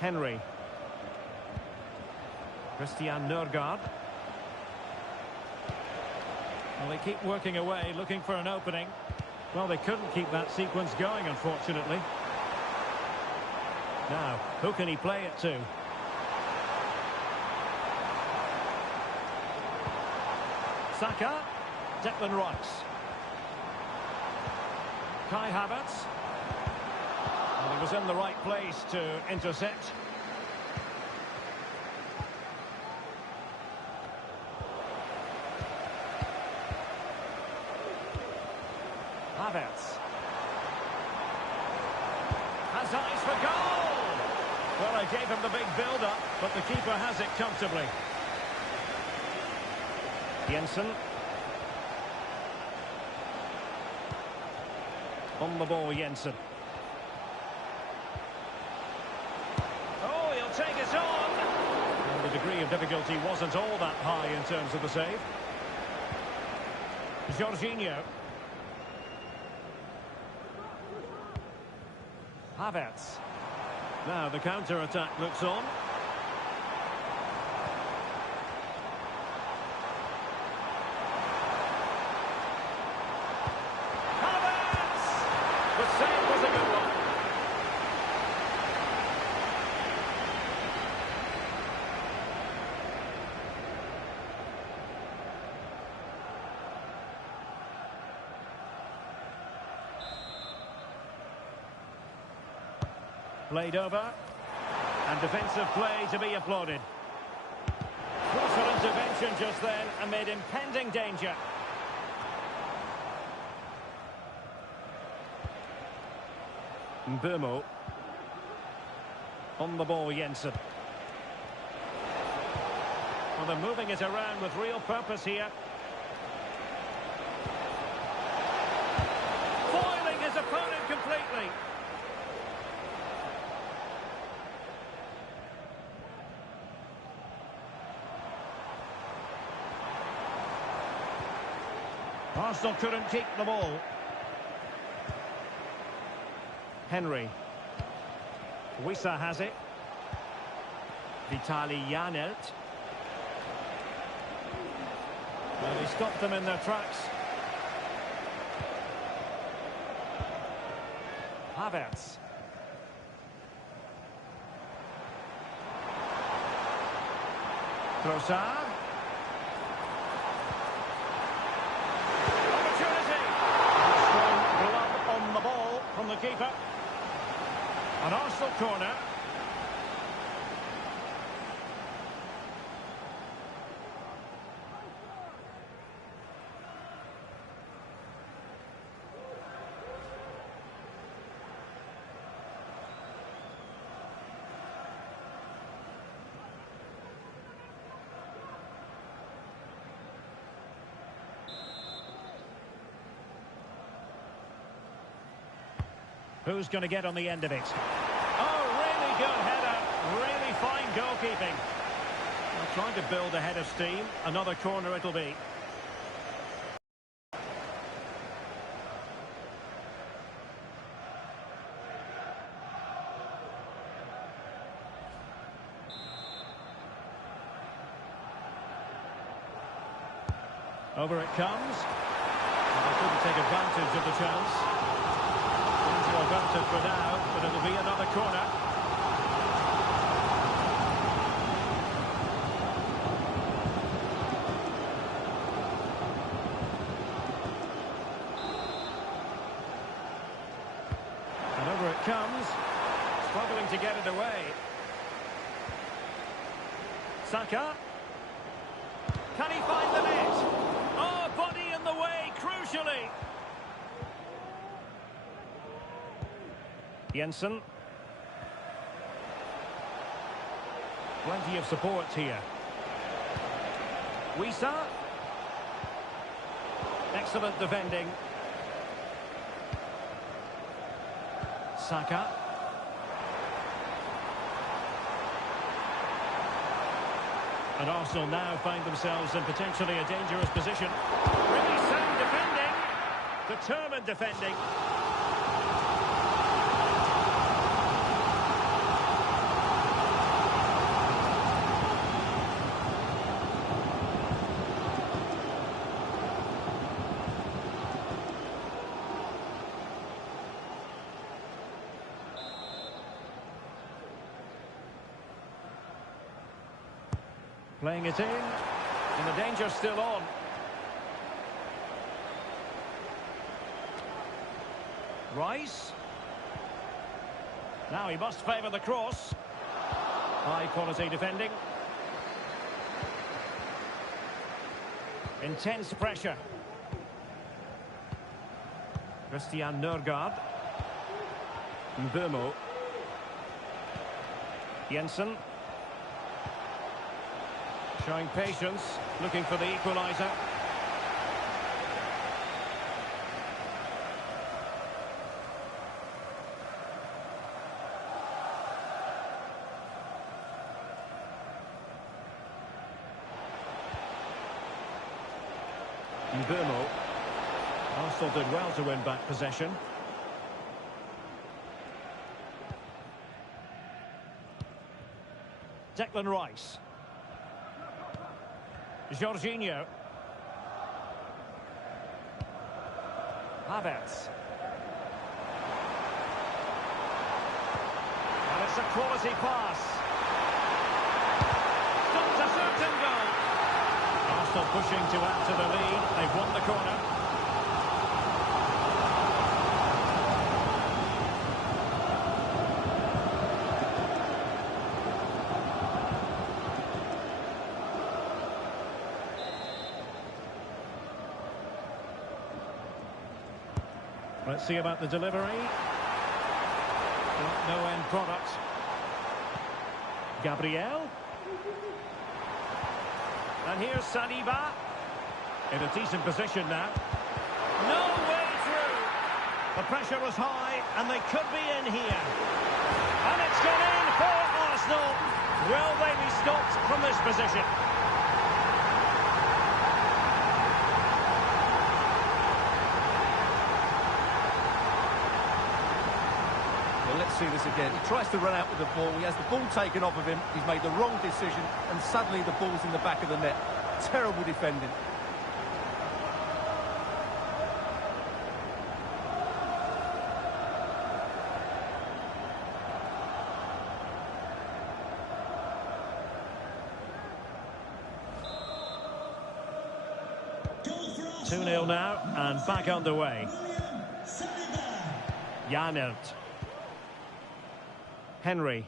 Henry. Christian Nørgaard. Well, they keep working away, looking for an opening. Well, they couldn't keep that sequence going, unfortunately. Now, who can he play it to? Saka. Declan Rice. Kai Havertz. And he was in the right place to intercept. Havertz. Has eyes for goal! Well, I gave him the big build-up, but the keeper has it comfortably. Jensen. On the ball, Jensen. Oh, he'll take it on! And the degree of difficulty wasn't all that high in terms of the save. Jorginho. Havertz. Now the counter-attack looks on. Havertz! The save was a good one. Played over, and defensive play to be applauded. Crucial intervention just then amid impending danger. Mbeumo. On the ball, Jensen. Well, they're moving it around with real purpose here. Foiling his opponent completely. Arsenal couldn't keep the ball. Henry. Wissa has it. Vitaly Janelt. Well, he stopped them in their tracks. Havertz. Trossard. From the keeper. An Arsenal corner. Who's going to get on the end of it? Oh, really good header. Really fine goalkeeping. Well, trying to build a head of steam. Another corner it'll be. Over it comes. Well, they couldn't take advantage of the chance. Advantage for now, but it'll be another corner. And over it comes, struggling to get it away. Saka. Can he find the net? Oh, body in the way, crucially. Jensen. Plenty of support here. Wissa. Excellent defending. Saka. And Arsenal now find themselves in potentially a dangerous position. Really sound defending. Determined defending. Playing it in, and the danger's still on. Rice. Now he must favour the cross. High quality defending. Intense pressure. Christian Nørgaard. Mbeumo. Jensen. Showing patience, looking for the equaliser. Mbeumo. Arsenal did well to win back possession. Declan Rice. Jorginho. Havertz. And it's a quality pass. Stops a certain goal. Arsenal pushing to add to the lead. They've won the corner. Let's see about the delivery. No end product. Gabriel. And here's Saliba. In a decent position now. No way through. The pressure was high and they could be in here. And it's gone in for Arsenal. Will they be stopped from this position? Let's see this again. He tries to run out with the ball. He has the ball taken off of him. He's made the wrong decision, and suddenly the ball's in the back of the net. Terrible defending. Goal for Arsenal. 2-0 now, and back underway. William Saliba. Janelt. Henry.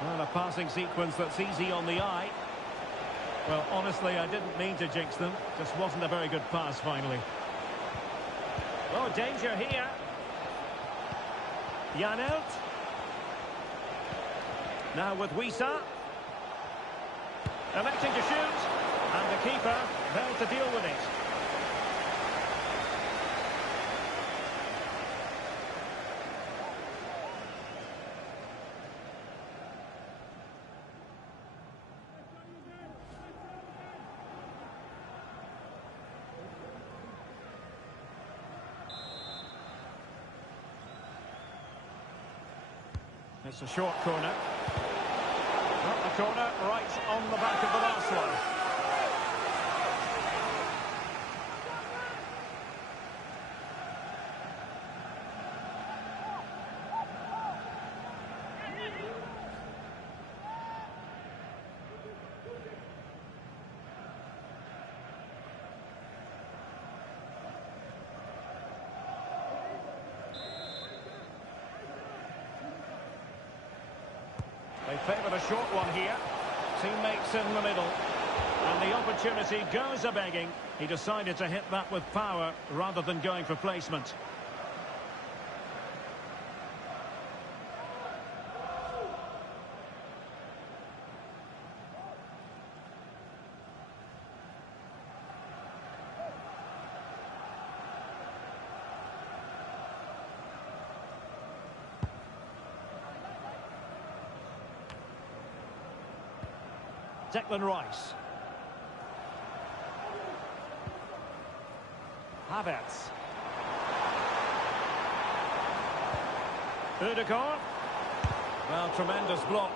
Well, a passing sequence that's easy on the eye. Well, honestly, I didn't mean to jinx them. Just wasn't a very good pass, finally. Oh, danger here. Janelt. Now with Wissa. Electing to shoot. And the keeper there to deal with it. It's a short corner. Not the corner, right on the back of the last one. They favour a short one here. Teammates in the middle. And the opportunity goes a-begging. He decided to hit that with power rather than going for placement. Declan Rice. Havertz. Ødegaard. Well, tremendous block.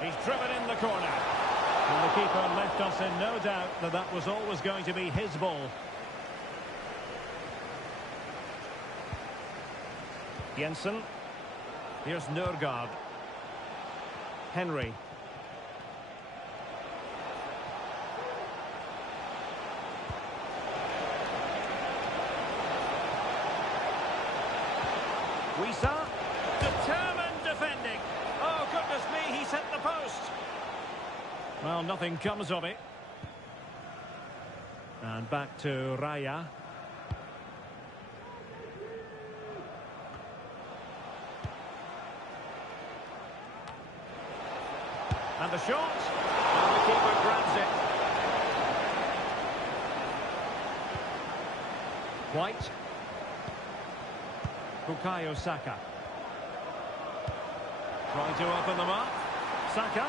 He's driven in the corner. And the keeper left us in no doubt that that was always going to be his ball. Jensen. Here's Nørgaard. Henry. Wisa. Determined defending. Oh, goodness me, he's hit the post. Well, nothing comes of it. And back to Raya. And the shot. And the keeper grabs it. White. Bukayo Saka. Trying to open them up. Saka.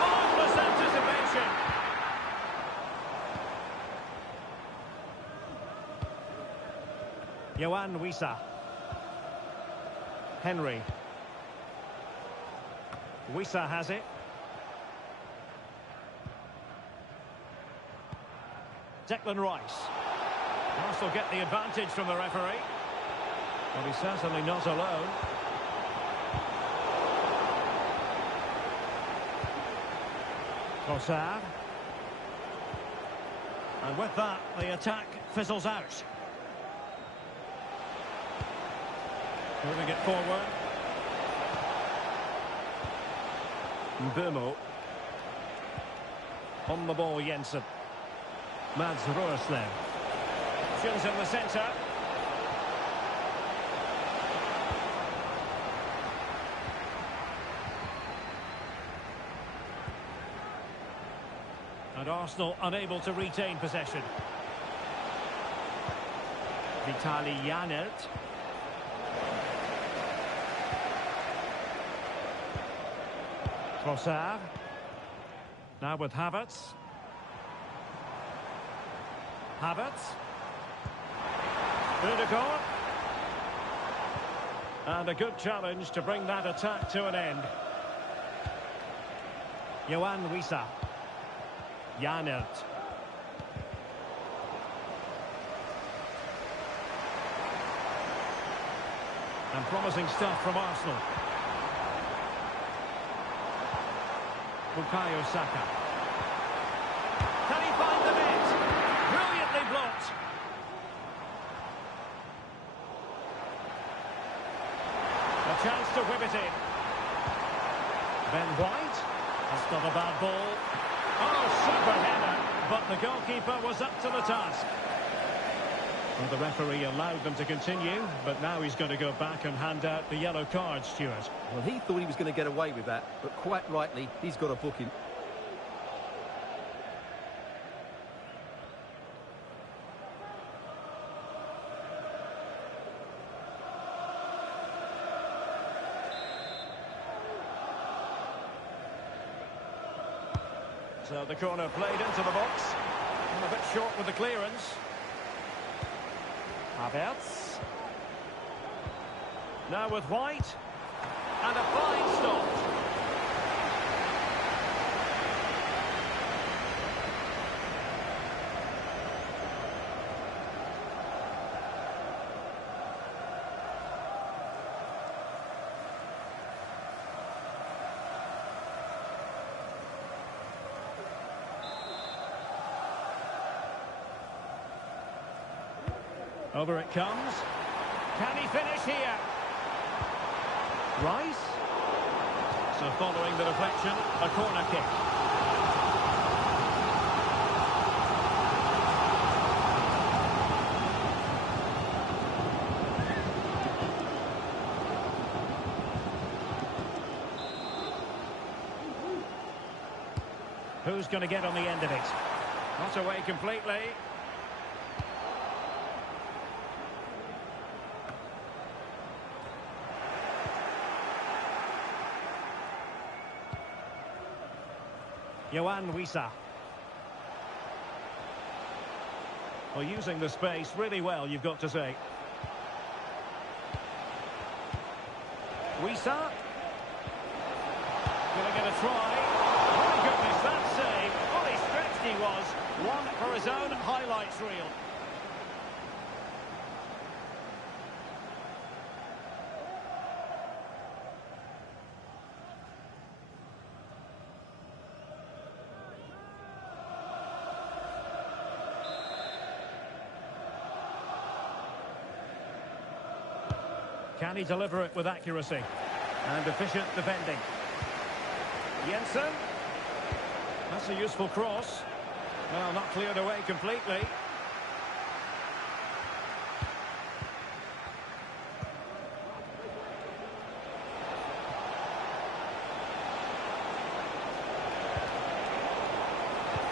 Marvellous anticipation. Yohan Wissa. Henry. Wissa has it. Declan Rice. Arsenal get the advantage from the referee. Well, he's certainly not alone. Trossard. And with that, the attack fizzles out. Moving it forward. Mbeumo. On the ball, Jensen. Mads Roerslev. Options in the centre. And Arsenal unable to retain possession. Vitaly Janelt. Trossard. Now with Havertz. Havertz. Ødegaard. And a good challenge to bring that attack to an end. Yohan Wissa. Janelt. And promising stuff from Arsenal. Bukayo Saka. Can he find the net? Brilliantly blocked. A chance to whip it in. Ben White. That's not a bad ball. Oh, super header. But the goalkeeper was up to the task. Well, the referee allowed them to continue, but now he's going to go back and hand out the yellow card, Stuart. Well, he thought he was going to get away with that, but quite rightly, he's got a booking. So the corner played into the box. A bit short with the clearance. Havertz. Now with White. And a fine stop. Over it comes. Can he finish here? Rice. So following the deflection, a corner kick. Who's going to get on the end of it? Not away completely. Yohan Wissa. Well, using the space really well, you've got to say. Wissa. Gonna get a try. My goodness, that save. Fully stretched he was. One for his own highlights reel. Can he deliver it with accuracy and efficient defending? Jensen. That's a useful cross. Well, not cleared away completely.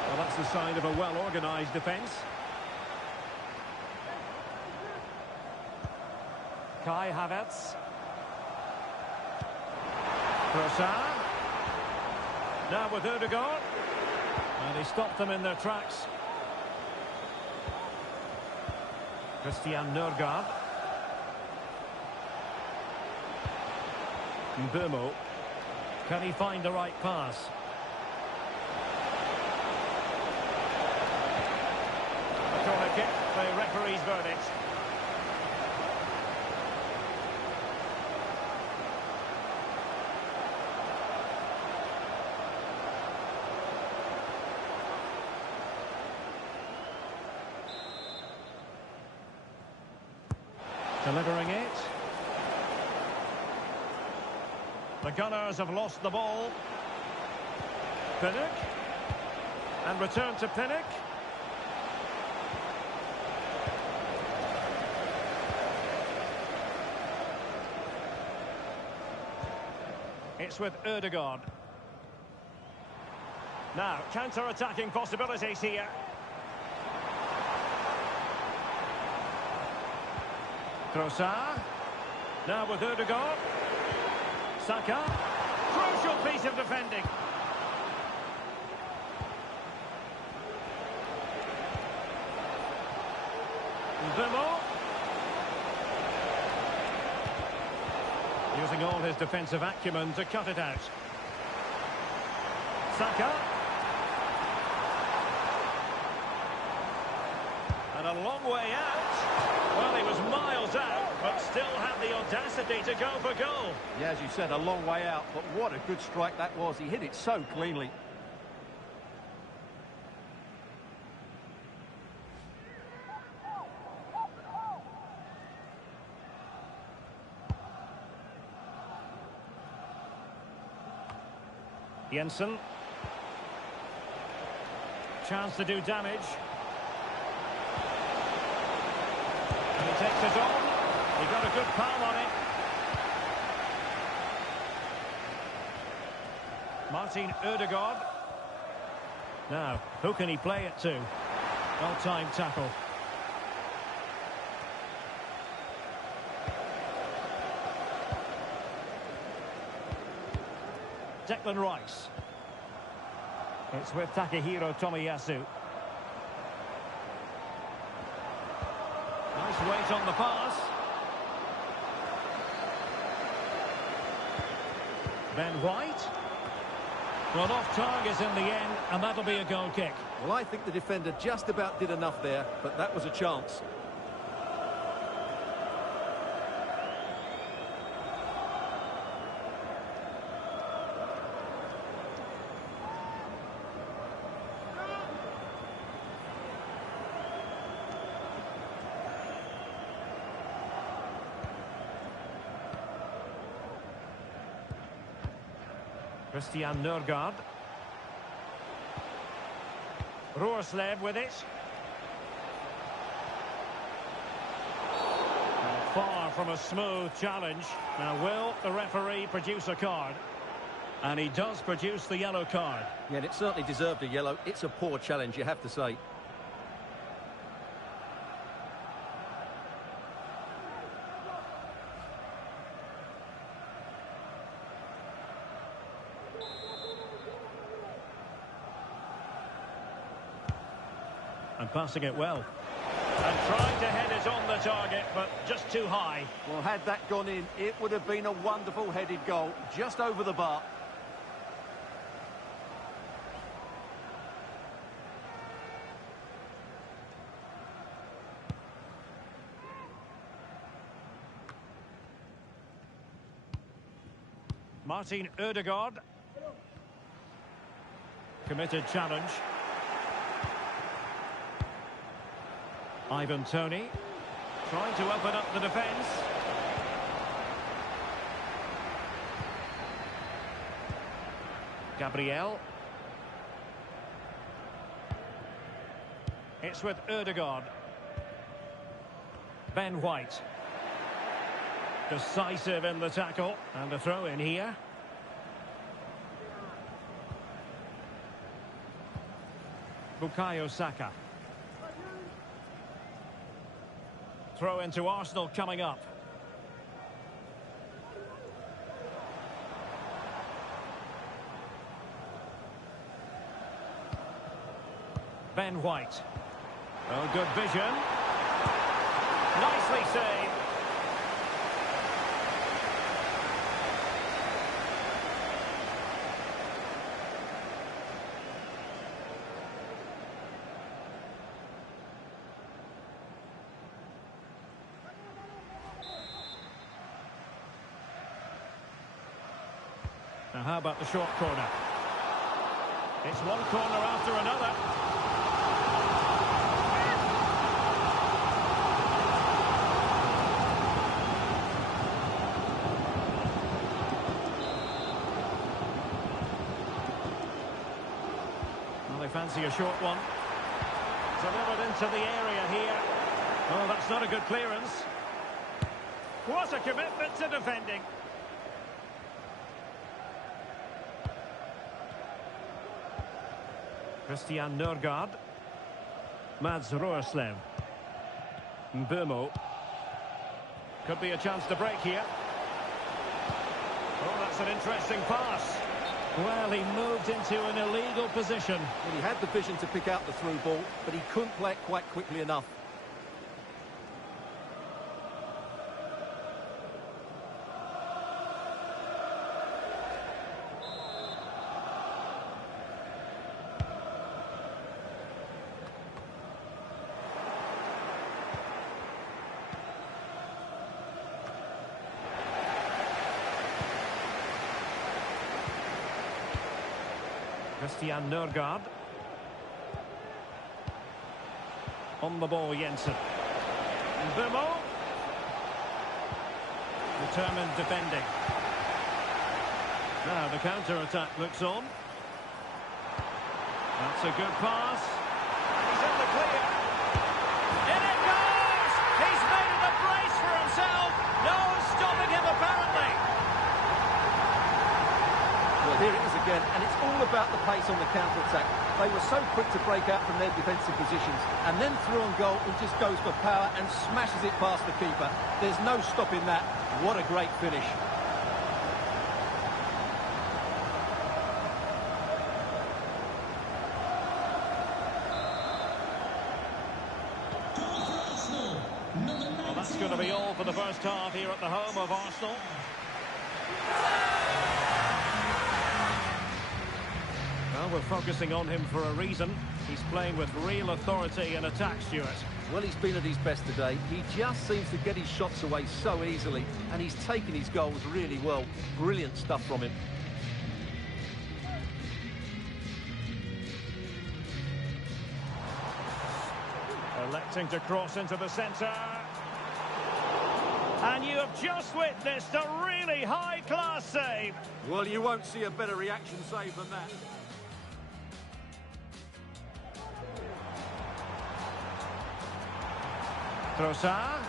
Well, that's the sign of a well-organised defence. Kai Havertz. Trossard. Now with Ødegaard. And he stopped them in their tracks. Christian Nørgaard. Mbeumo. Can he find the right pass? A corner kick, the referee's verdict. Delivering it. The Gunners have lost the ball. Pinnock. And return to Pinnock. It's with Ødegaard. Now, counter-attacking possibilities here. Trossard. Now with Ødegaard. Saka. Crucial piece of defending. Mbeumo. Using all his defensive acumen to cut it out. Saka. And a long way out. Well, he was miles out, but still had the audacity to go for goal. Yeah, as you said, a long way out, but what a good strike that was. He hit it so cleanly. Jensen. Chance to do damage. And he takes it on. He got a good palm on it. Martin Ødegaard. Now, who can he play it to? Well-timed tackle. Declan Rice. It's with Takehiro Tomiyasu. Nice weight on the pass. Ben White. Well, off target in the end, and that'll be a goal kick. Well, I think the defender just about did enough there, but that was a chance. Christian Nørgaard. Roerslev with it. Far from a smooth challenge. Now, will the referee produce a card? And he does produce the yellow card. Yeah, and it certainly deserved a yellow. It's a poor challenge, you have to say. And passing it well. And trying to head it on the target, but just too high. Well, had that gone in, it would have been a wonderful headed goal, just over the bar. Martin Ødegaard. Committed challenge. Ivan Toney. Trying to open up the defence. Gabriel. It's with Ødegaard. Ben White. Decisive in the tackle. And a throw in here. Bukayo Saka. Throw into Arsenal coming up. Ben White. Oh, good vision. Nicely saved. Now how about the short corner? It's one corner after another. Well, they fancy a short one. Delivered into the area here. Oh, that's not a good clearance. What a commitment to defending. Christian Nørgaard. Mads Roerslev. Mbeumo. Could be a chance to break here. Oh, that's an interesting pass. Well, he moved into an illegal position. Well, he had the vision to pick out the through ball, but he couldn't play it quite quickly enough. Christian Nørgaard. On the ball, Jensen. Mbeumo. Determined defending. Now the counter-attack looks on. That's a good pass. He's in the clear. In it goes! He's made it a brace for himself. No stopping him, apparently. Well, here it is again, and it's all about the pace on the counter-attack. They were so quick to break out from their defensive positions, and then through on goal, he just goes for power and smashes it past the keeper. There's no stopping that. What a great finish. Well, that's going to be all for the first half here at the home of Arsenal. Well, we're focusing on him for a reason. He's playing with real authority in attack, Stuart. Well, he's been at his best today. He just seems to get his shots away so easily, and he's taken his goals really well. Brilliant stuff from him. Electing to cross into the centre. And you have just witnessed a really high-class save. Well, you won't see a better reaction save than that. Trossard.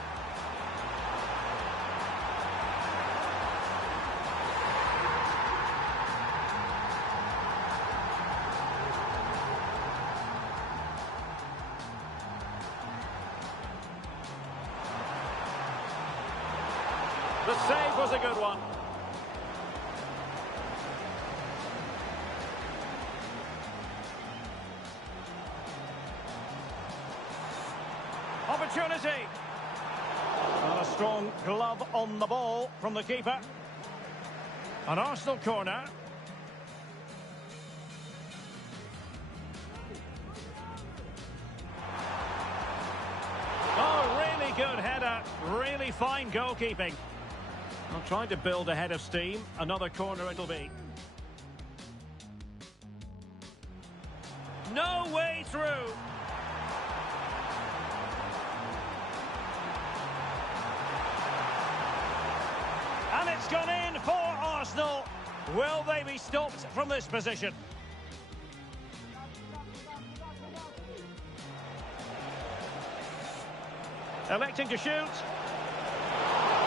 The save was a good one. Opportunity. And a strong glove on the ball from the keeper. An Arsenal corner. Oh, really good header. Really fine goalkeeping. Well, trying to build a head of steam. Another corner it'll be. No way through. And it's gone in for Arsenal. Will they be stopped from this position? Electing to shoot.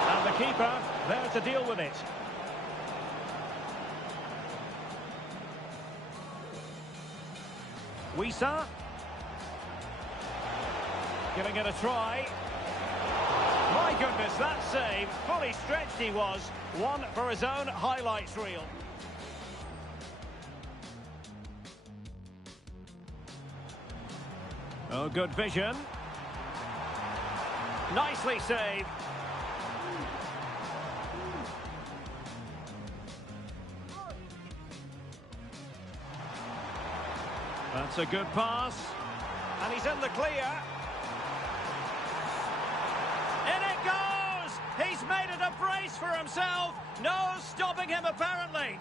And the keeper there to deal with it. Wisa. Giving it a try. My goodness, that save. Fully stretched he was. One for his own highlights reel. Oh, good vision. Nicely saved. That's a good pass. And he's in the clear. In it goes! He's made it a brace for himself. No stopping him, apparently.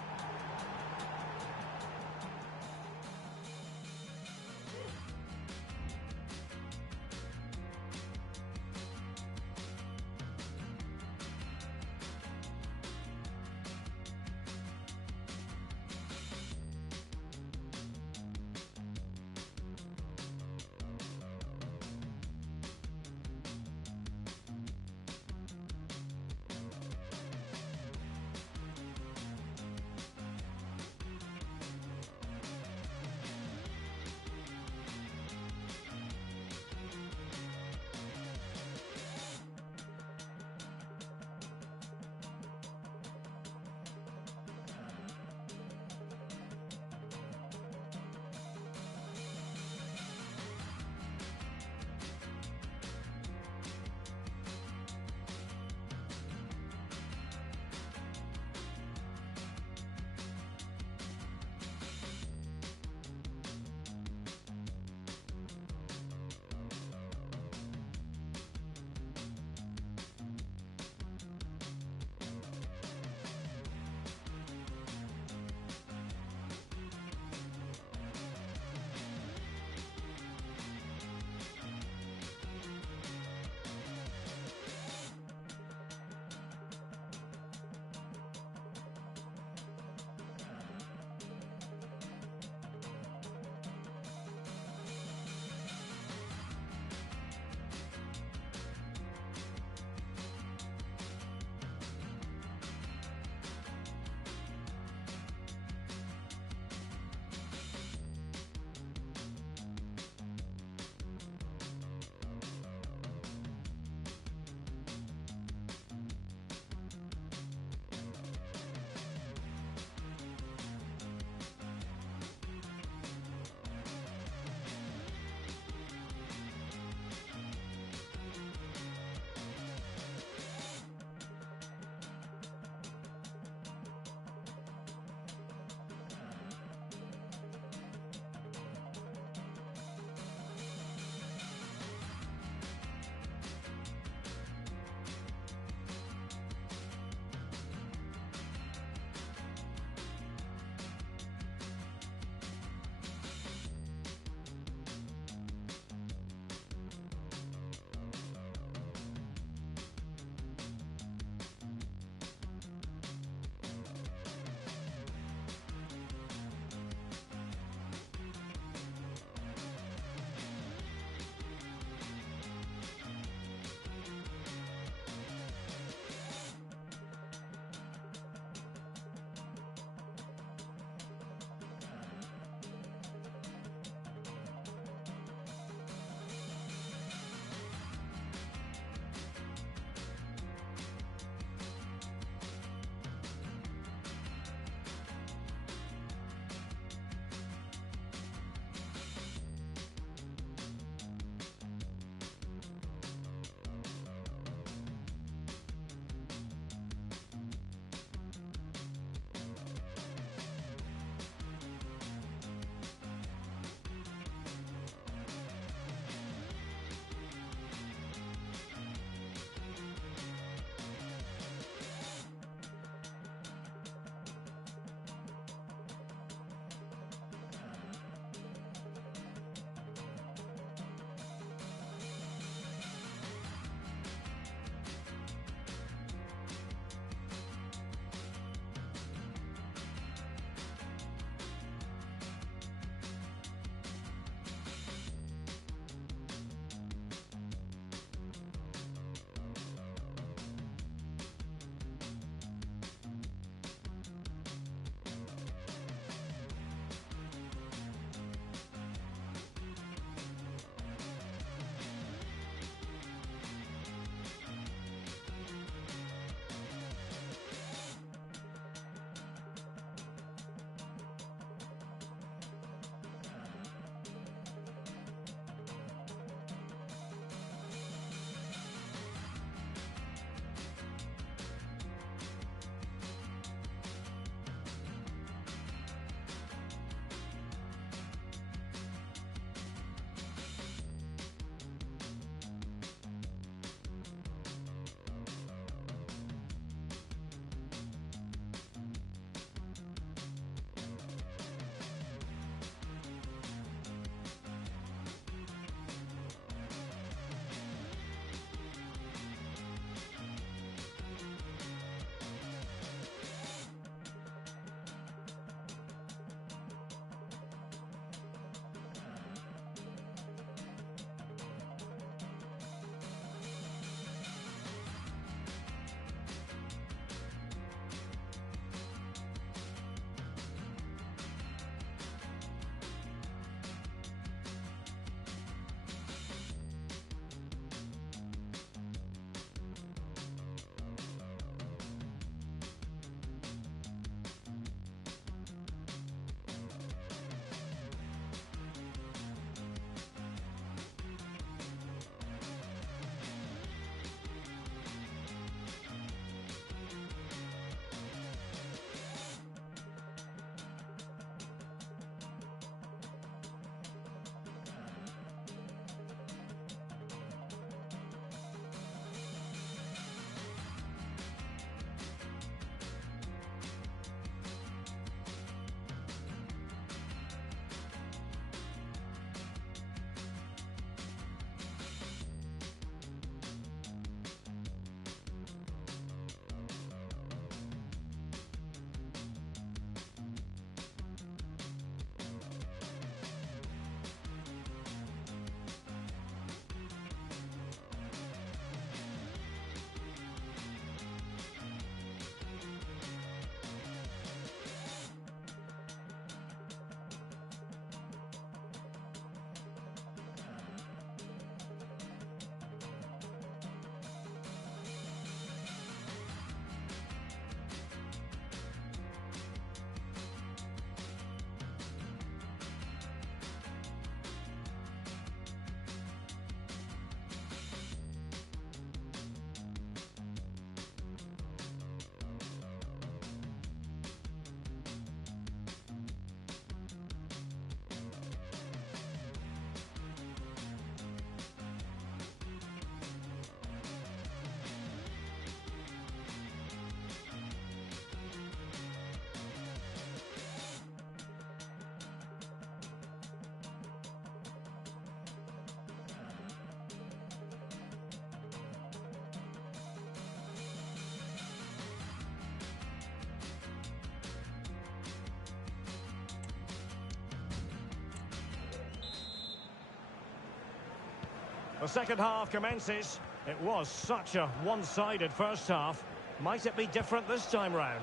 The second half commences. It was such a one-sided first half. Might it be different this time round?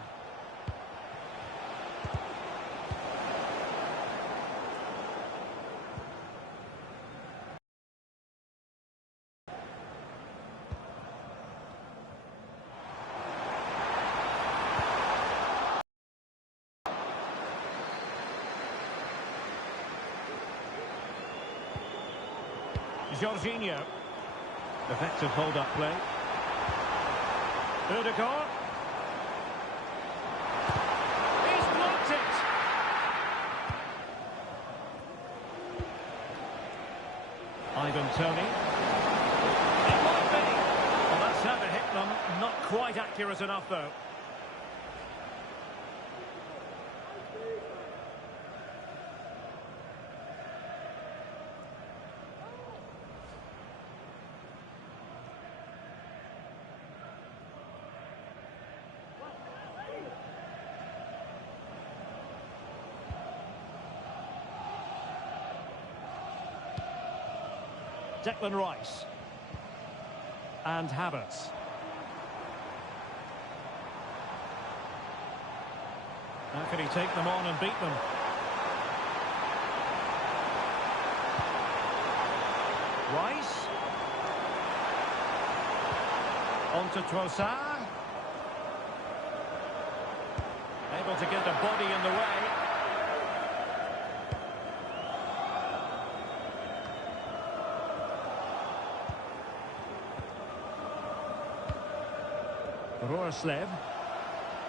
Jorginho. Effective hold-up play. Ødegaard. He's blocked it. Ivan Toney. It might be. Well, that's how to hit them. Not quite accurate enough, though. Declan Rice. And Havertz. How can he take them on and beat them? Rice. On to Trossard. Able to get the body in the way. Roerslev.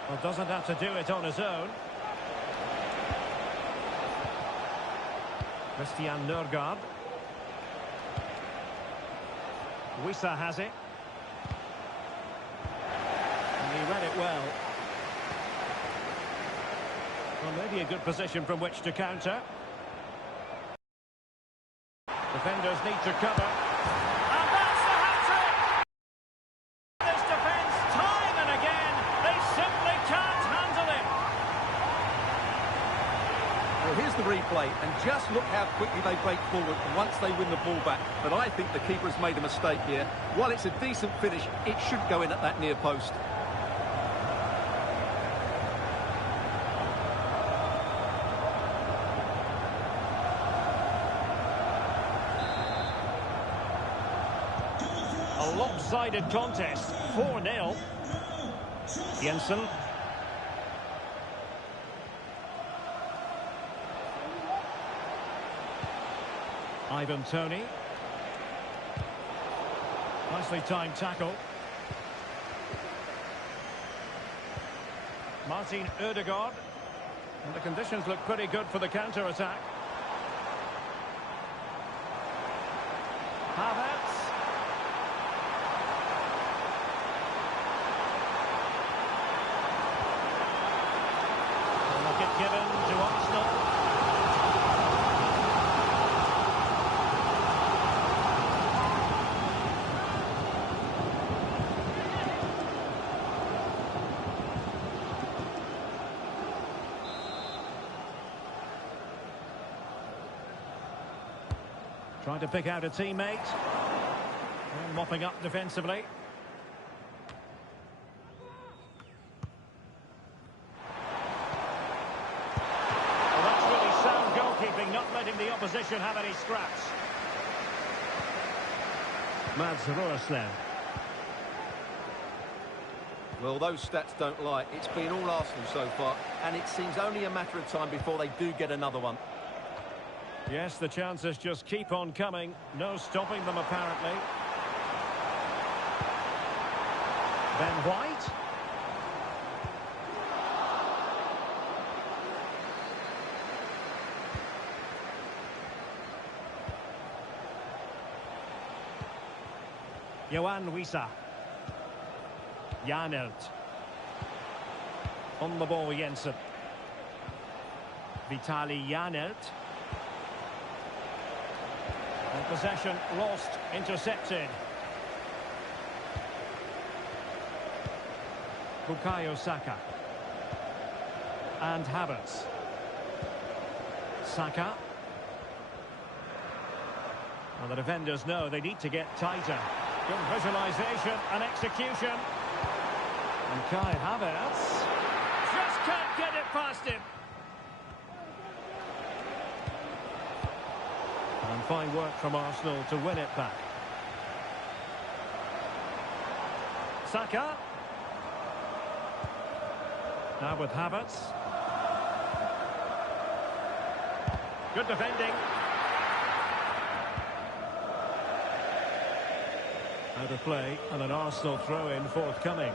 Well, doesn't have to do it on his own. Christian Nørgaard. Wissa has it. And he read it well. Well, maybe a good position from which to counter. Defenders need to cover. And that's the hat-trick! This defence, time and again, they simply can't handle it. Well, here's the replay, and just look how quickly they break forward once they win the ball back. But I think the keeper has made a mistake here. While it's a decent finish, it should go in at that near post. A lopsided contest, 4-0. Jensen. Ivan Toney. Nicely timed tackle. Martin Ødegaard. And the conditions look pretty good for the counter-attack. Havertz. Look it given to Arsenal. Trying to pick out a teammate. And mopping up defensively. Well, that's really sound goalkeeping, not letting the opposition have any scraps. Mads Roerslev. Well, those stats don't lie. It's been all Arsenal so far, and it seems only a matter of time before they do get another one. Yes, the chances just keep on coming. No stopping them, apparently. Ben White. Johan Wissa. Janelt. On the ball, Jensen. Vitaly Janelt. And possession lost, intercepted. Bukayo Saka. And Havertz. Saka. Well, the defenders know they need to get tighter. Good visualisation and execution. And Kai Havertz just can't get it past him. And fine work from Arsenal to win it back. Saka. Now with Havertz. Good defending. Out of play and an Arsenal throw-in forthcoming.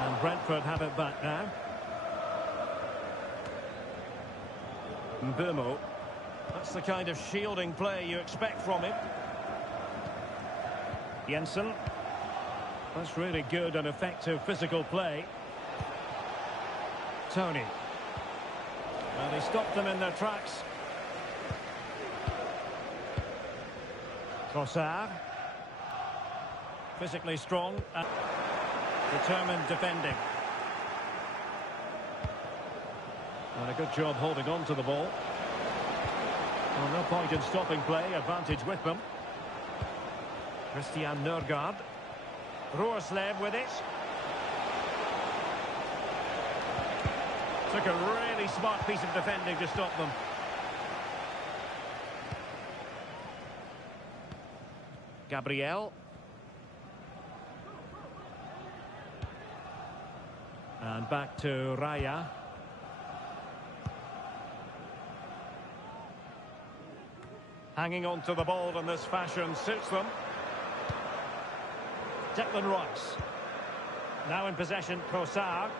And Brentford have it back now. Mbeumo. That's the kind of shielding play you expect from him. Jensen. That's really good and effective physical play. Tony. Well, they stopped them in their tracks. Trossard. Physically strong and determined defending. And a good job holding on to the ball. Well, no point in stopping play. Advantage with them. Christian Nørgaard. Roerslev with it. Took a really smart piece of defending to stop them. Gabriel. And back to Raya. Hanging on to the ball in this fashion suits them. Declan Rice. Now in possession, Trossard.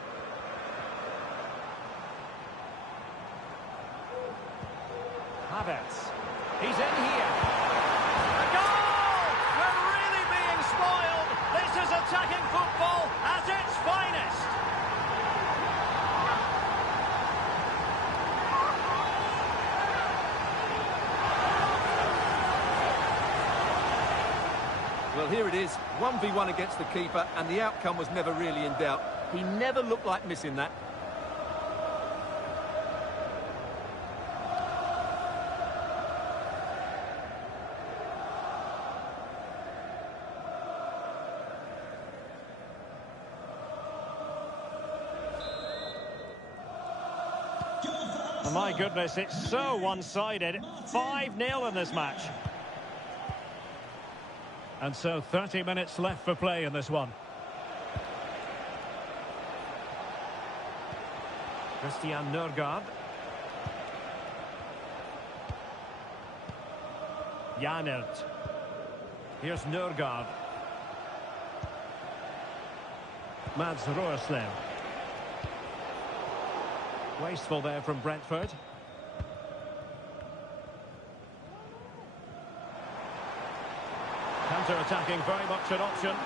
Havertz. He's in here. A goal! We're really being spoiled. This is attacking football at its finest. Well, here it is, 1v1 against the keeper, and the outcome was never really in doubt. He never looked like missing that. Oh, my goodness, it's so one-sided. 5-0 in this match. And so 30 minutes left for play in this one. Christian Nørgaard. Janert. Here's Nørgaard. Mads Roerslev. Wasteful there from Brentford. Counter-attacking, very much an option.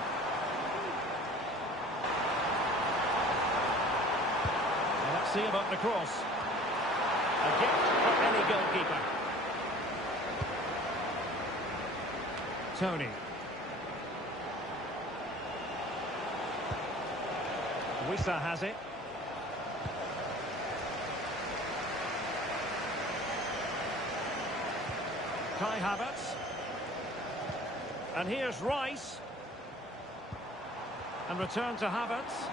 Well, let's see about the cross. A gift for any goalkeeper. Tony. Wissa has it. Kai Havertz. And here's Rice. And return to Havertz.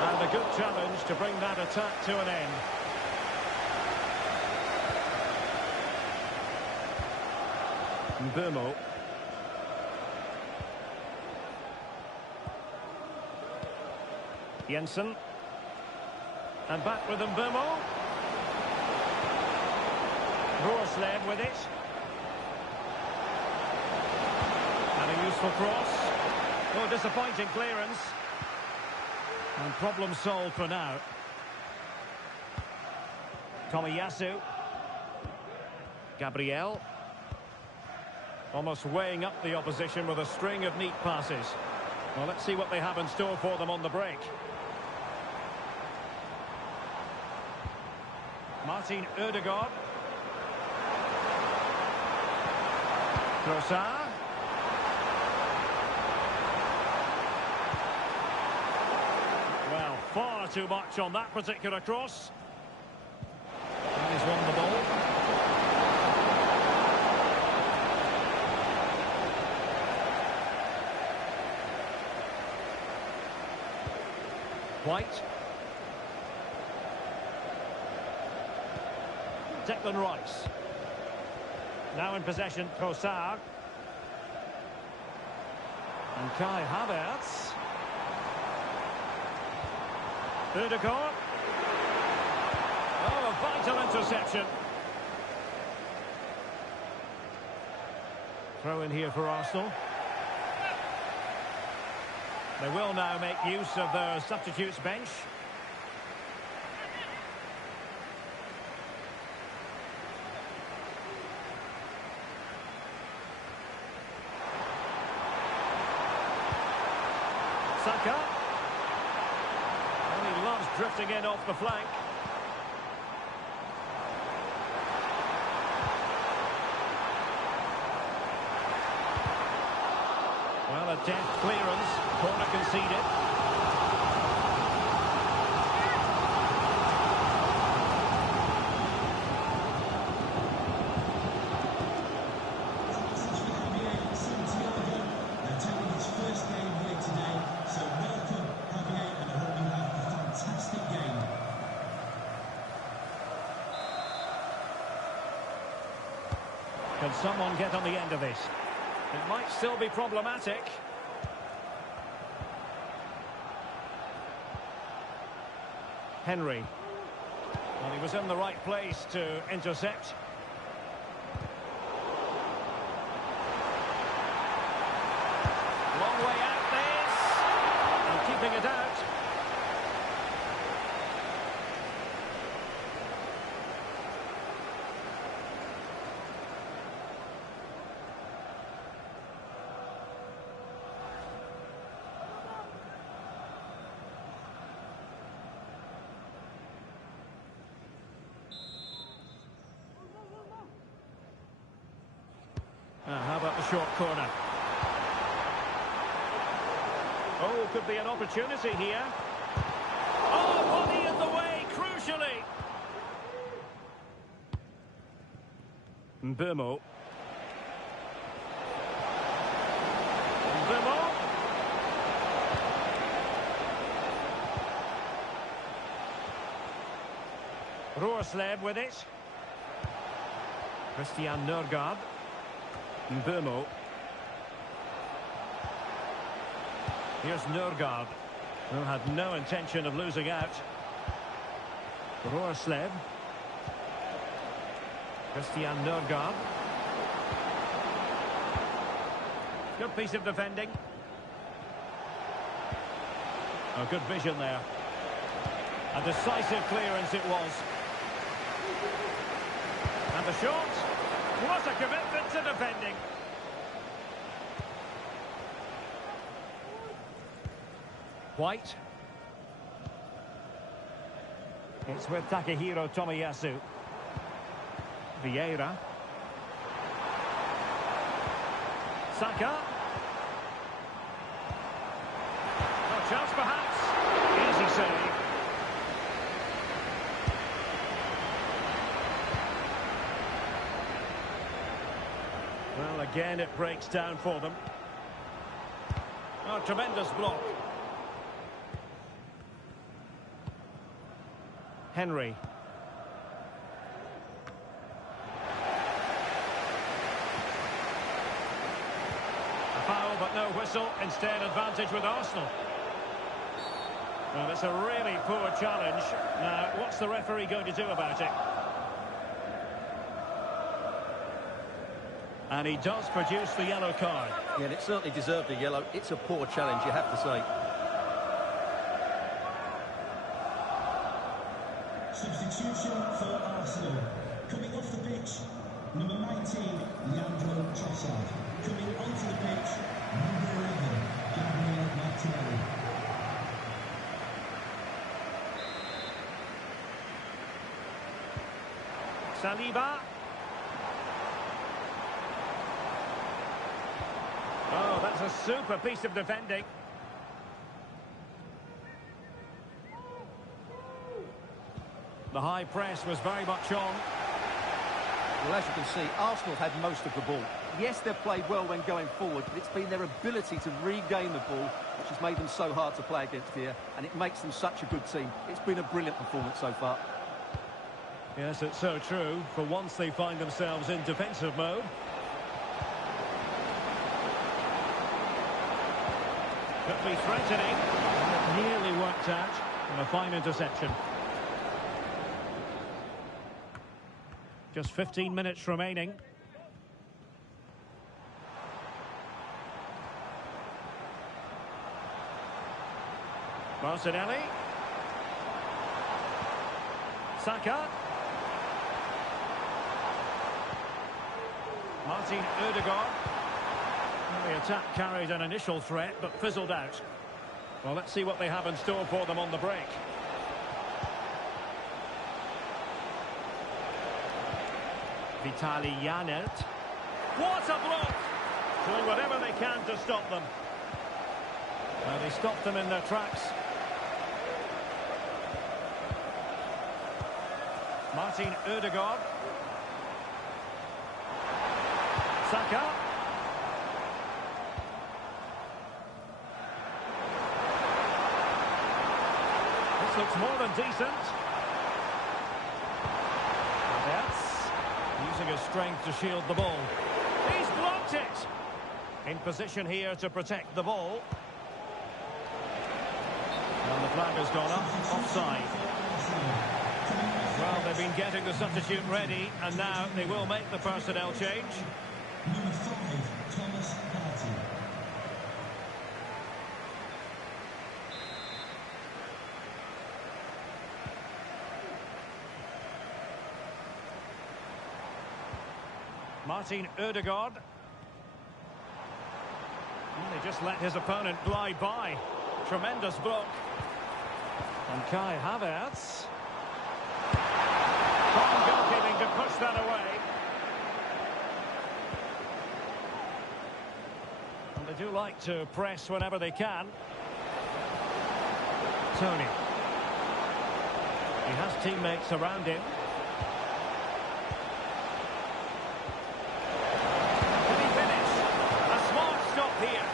And a good challenge to bring that attack to an end. Mbeumo. Jensen. And back with Mbeumo. Roerslev with it. And a useful cross. Oh, disappointing clearance. And problem solved for now. Tomiyasu. Gabriel. Almost weighing up the opposition with a string of neat passes. Well, let's see what they have in store for them on the break. Martin Ødegaard. Trossard. Well, far far too much on that particular cross. He's won the ball. White. Declan Rice. Now in possession, Trossard. And Kai Havertz. Ødegaard. Oh, a vital interception. Throw in here for Arsenal. They will now make use of their substitutes bench. Saka. And he loves drifting in off the flank. Well, a deft clearance. Corner conceded. Can someone get on the end of this? It might still be problematic. Henry. Well, he was in the right place to intercept. Long way out this. And keeping it out. How about the short corner? Oh, could be an opportunity here. Oh, body in the way, crucially. Mbeumo. Mbeumo. Roorsleb with it. Christian Nørgaard. Mbeumo. Here's Nørgaard, who had no intention of losing out. Roorsleb. Christian Nørgaard. Good piece of defending. Oh, good vision there. A decisive clearance it was. And the shot. What a commitment to defending. White. It's with Takehiro Tomiyasu. Vieira. Saka. Oh, chance perhaps. Easy save. Well, again, it breaks down for them. Oh, tremendous block. Henry. A foul, but no whistle. Instead, advantage with Arsenal. Well, it's a really poor challenge. Now, what's the referee going to do about it? And he does produce the yellow card. Yeah, and it certainly deserved a yellow. It's a poor challenge, you have to say. Substitution for Arsenal. Coming off the pitch, number 19, Leandro Trossard. Coming onto the pitch, number 11, Gabriel Martinelli. Saliba. Oh, that's a super piece of defending. The high press was very much on. Well, as you can see, Arsenal had most of the ball. Yes, they've played well when going forward, but it's been their ability to regain the ball which has made them so hard to play against here, and it makes them such a good team. It's been a brilliant performance so far. Yes, it's so true. For once they find themselves in defensive mode. Could be threatening. It nearly worked out. And a fine interception. Just 15 minutes remaining. Martinelli. Saka. Martin Odegaard. The attack carried an initial threat, but fizzled out. Well, let's see what they have in store for them on the break. Vitaly Janelt. What a block! Doing whatever they can to stop them. Well, they stopped them in their tracks. Martin Odegaard. Saka. This looks more than decent. Yes. Using his strength to shield the ball. He's blocked it! In position here to protect the ball. And the flag has gone up, offside. Well, they've been getting the substitute ready, and now they will make the personnel change. Number 5, Thomas Partey. Martin Odegaard. And they just let his opponent glide by. Tremendous block. And Kai Havertz. Fine goalkeeping to push that away. And they do like to press whenever they can. Tony. He has teammates around him. Can he finish? A smart stop here.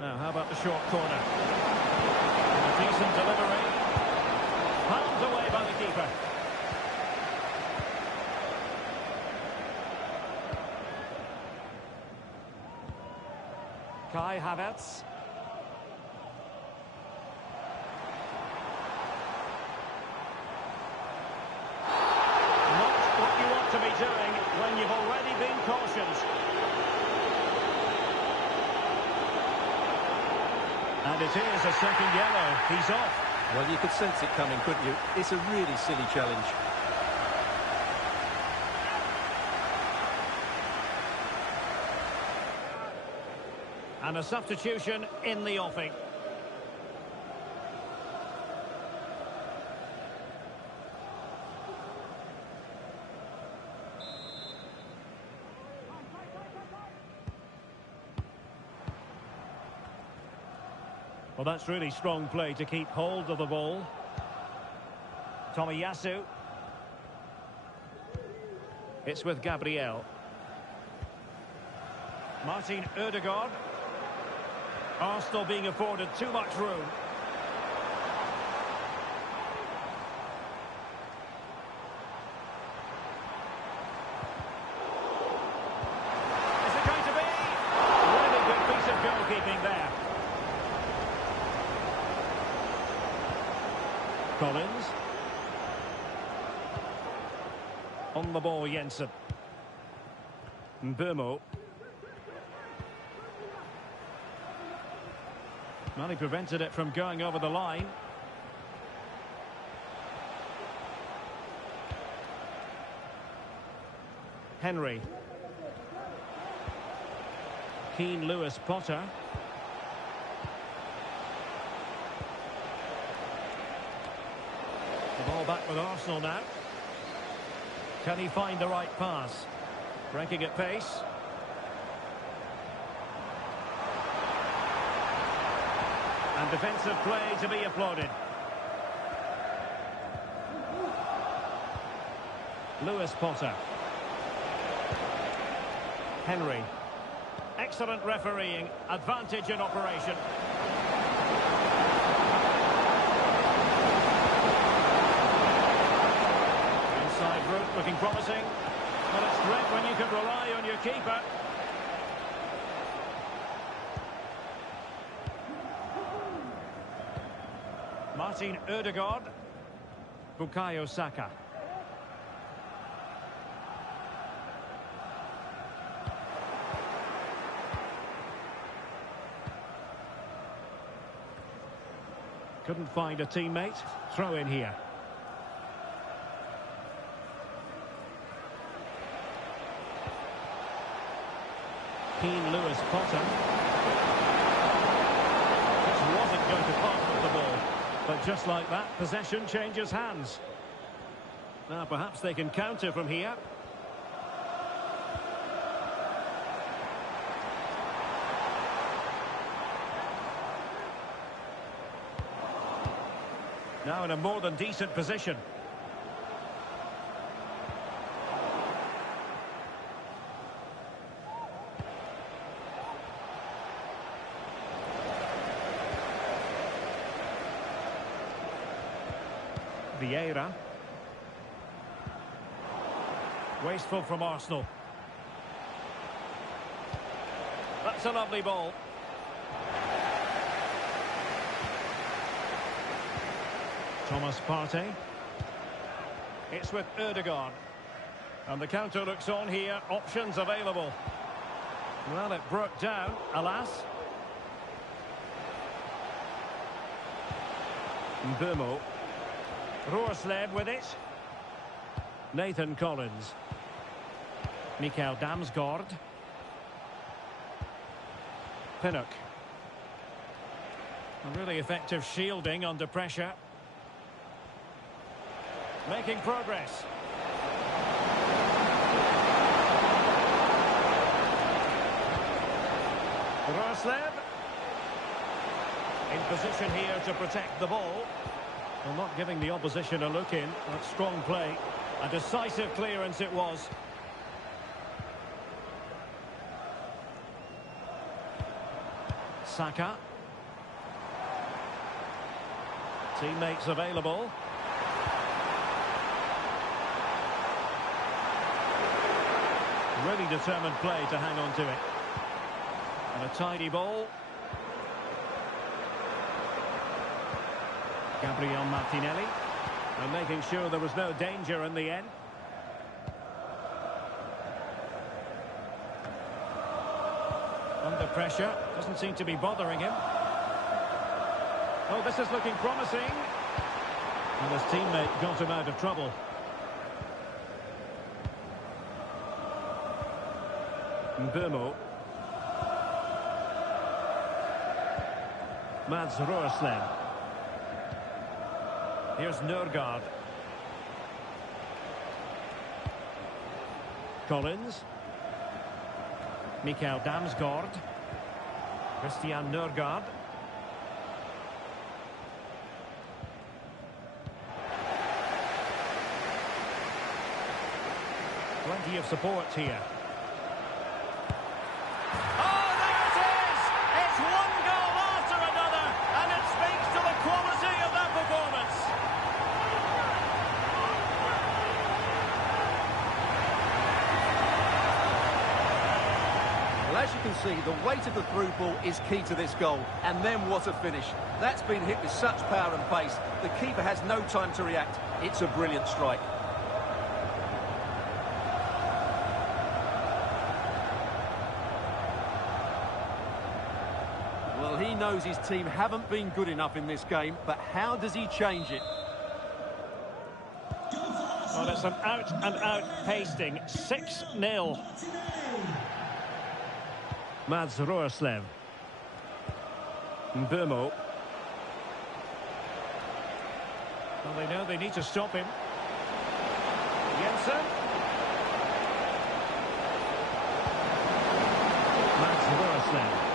Now, how about the short corner? A decent delivery. Palmed away by the keeper. Kai Havertz. Not what you want to be doing when you've already been cautioned. And it is a second yellow. He's off. Well, you could sense it coming, couldn't you? It's a really silly challenge. And a substitution in the offing. Well, that's really strong play to keep hold of the ball. Tomiyasu. It's with Gabriel. Martin Odegaard. Arsenal being afforded too much room. Is it going to be? Really good piece of goalkeeping there. Collins. On the ball, Jensen. Mbeumo. Well, he prevented it from going over the line. Henry. Keane Lewis Potter. back with Arsenal now. Can he find the right pass? Breaking at pace. And defensive play to be applauded. Lewis Potter. Henry. Excellent refereeing. Advantage in operation. Inside route looking promising. But it's great when you can rely on your keeper. Martin Ødegaard. Bukayo Saka. Couldn't find a teammate. Throw in here. Keen Lewis Potter. This wasn't going to pass with the ball. But just like that, possession changes hands. Now perhaps they can counter from here. Now in a more than decent position. Vieira. Wasteful from Arsenal. That's a lovely ball. Thomas Partey. It's with Ødegaard. And the counter looks on here. Options available. Well, it broke down, alas. Mbeumo. Roerslev with it. Nathan Collins. Mikael Damsgaard. Pinnock. A really effective shielding under pressure. Making progress. Roerslev. In position here to protect the ball. Well, not giving the opposition a look in. That's strong play. A decisive clearance it was. Saka. Teammates available. Really determined play to hang on to it. And a tidy ball. Gabriel Martinelli. And making sure there was no danger in the end. Under pressure. Doesn't seem to be bothering him. Oh, this is looking promising. And his teammate got him out of trouble. Mbeumo. Mads Roerslev. Here's Nørgaard. Collins. Mikael Damsgaard. Christian Nørgaard. Plenty of support here. As you can see, the weight of the through ball is key to this goal. And then what a finish. That's been hit with such power and pace. The keeper has no time to react. It's a brilliant strike. Well, he knows his team haven't been good enough in this game, but how does he change it? Well, it's an out-and-out pasting. 6-0. Mads Roerslev. Mbeumo. Well, they know they need to stop him. Jensen. Max Lewis now.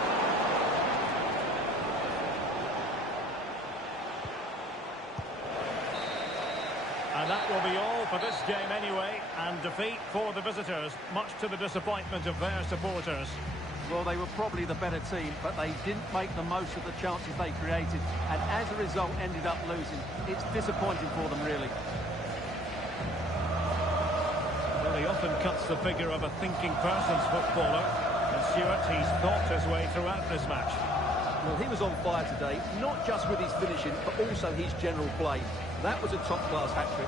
And that will be all for this game anyway, and defeat for the visitors, much to the disappointment of their supporters. Well, they were probably the better team, but they didn't make the most of the chances they created, and as a result ended up losing. It's disappointing for them, really. Well, he often cuts the figure of a thinking person's footballer, and Stuart, he's thought his way throughout this match. Well, he was on fire today, not just with his finishing, but also his general play. That was a top-class hat-trick.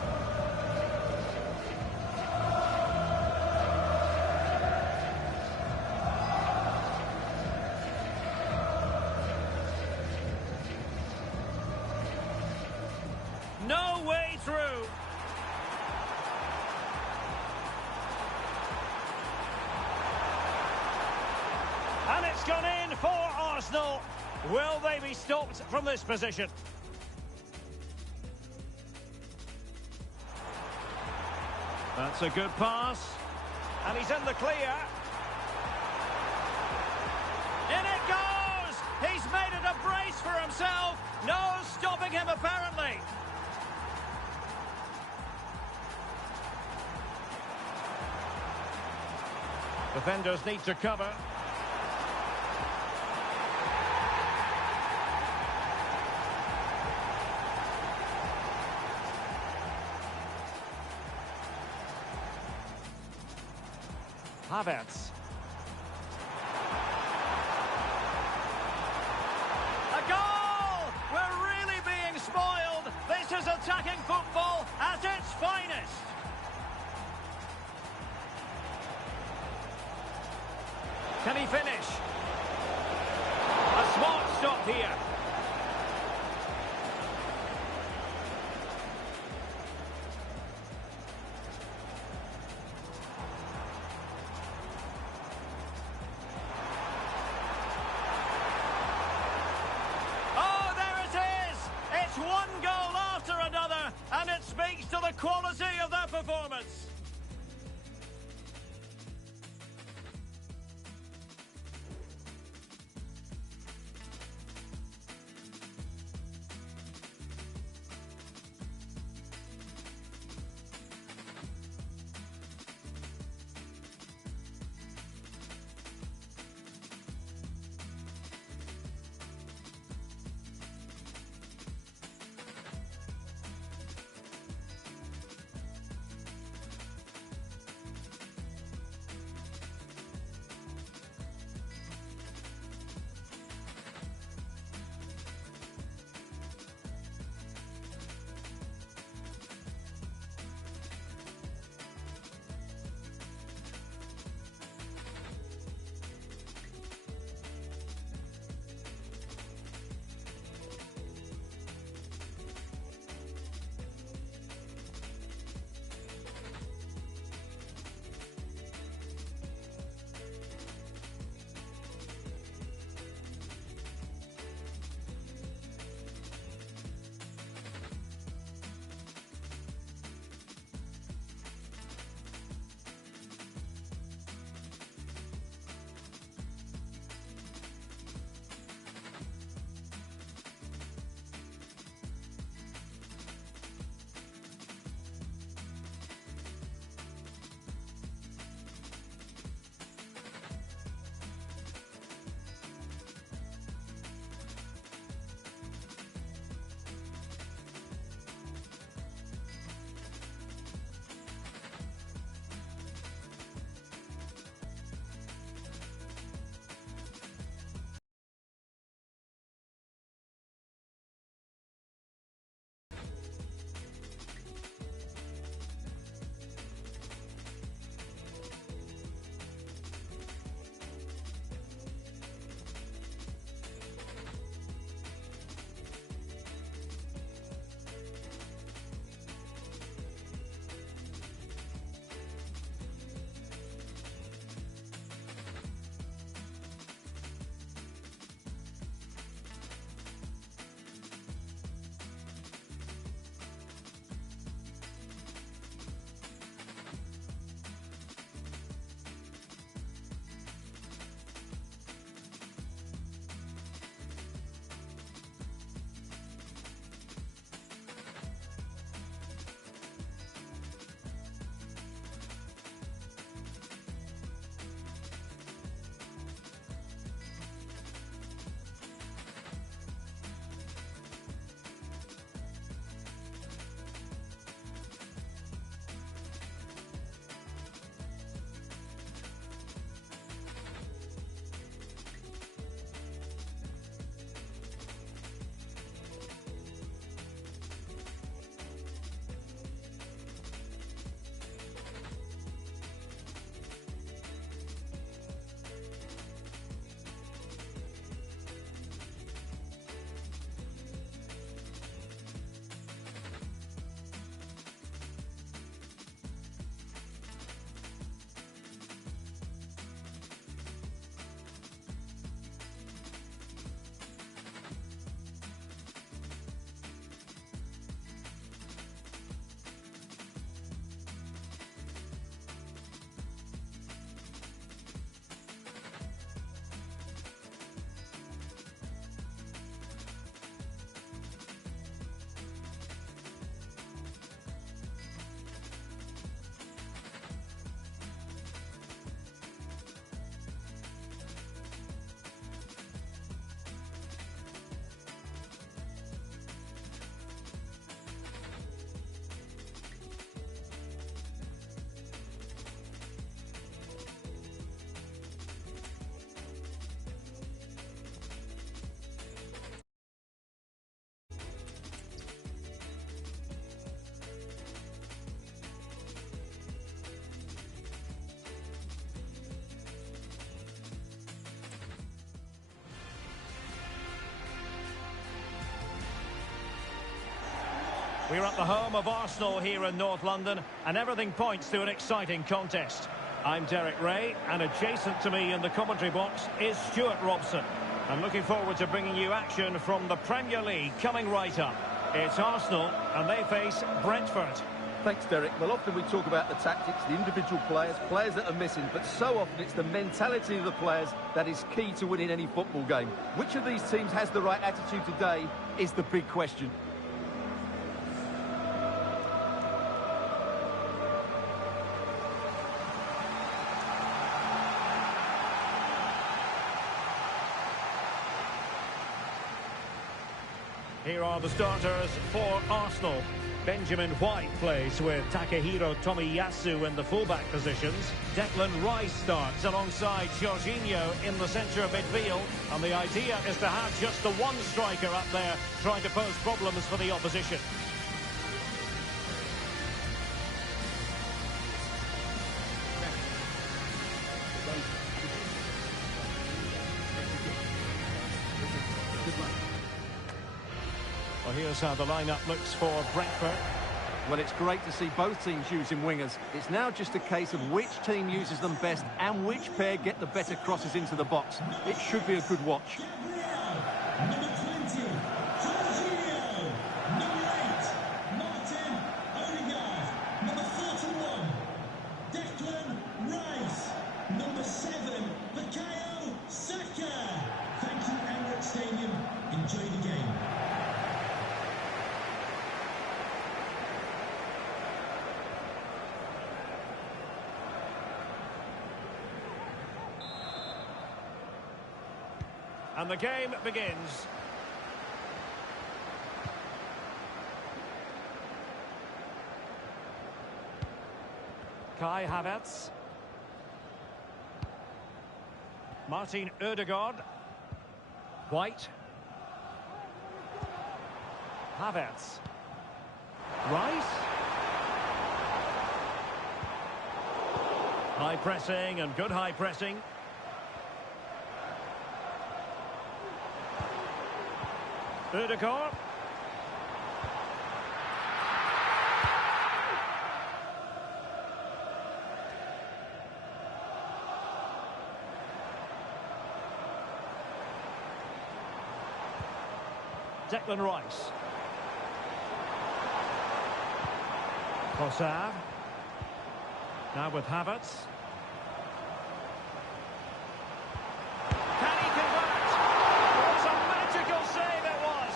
No way through. And it's gone in for Arsenal. Will they be stopped from this position? That's a good pass. And he's in the clear. In it goes! He's made it a brace for himself. No stopping him, apparently. Defenders need to cover. Havertz. A goal! We're really being spoiled. This is attacking football at its finest. Can he finish? A smart stop here. Oh, there it is! It's one goal after another, and it speaks to the quality of their performance. We're at the home of Arsenal here in North London, and everything points to an exciting contest. I'm Derek Ray, and adjacent to me in the commentary box is Stuart Robson. I'm looking forward to bringing you action from the Premier League coming right up. It's Arsenal, and they face Brentford. Thanks, Derek. Well, often we talk about the tactics, the individual players that are missing, but so often it's the mentality of the players that is key to winning any football game. Which of these teams has the right attitude today is the big question. Here are the starters for Arsenal. Benjamin White plays with Takehiro Tomiyasu in the fullback positions. Declan Rice starts alongside Jorginho in the centre of midfield. And the idea is to have just the one striker up there trying to pose problems for the opposition. Well, here's how the lineup looks for Brentford. Well, it's great to see both teams using wingers. It's now just a case of which team uses them best and which pair get the better crosses into the box. It should be a good watch. Number 20, Jorginho. Number 8, Martin Odegaard. Number 41, Declan Rice. Number 7, Bukayo Saka. Thank you, Emirates Stadium. Enjoy the game. And the game begins. Kai Havertz. Martin Odegaard. White. Havertz. Rice. High pressing and good high pressing. Odegaard. Declan Rice. Trossard. Now with Havertz. Can he convert? It was a magical save, it was.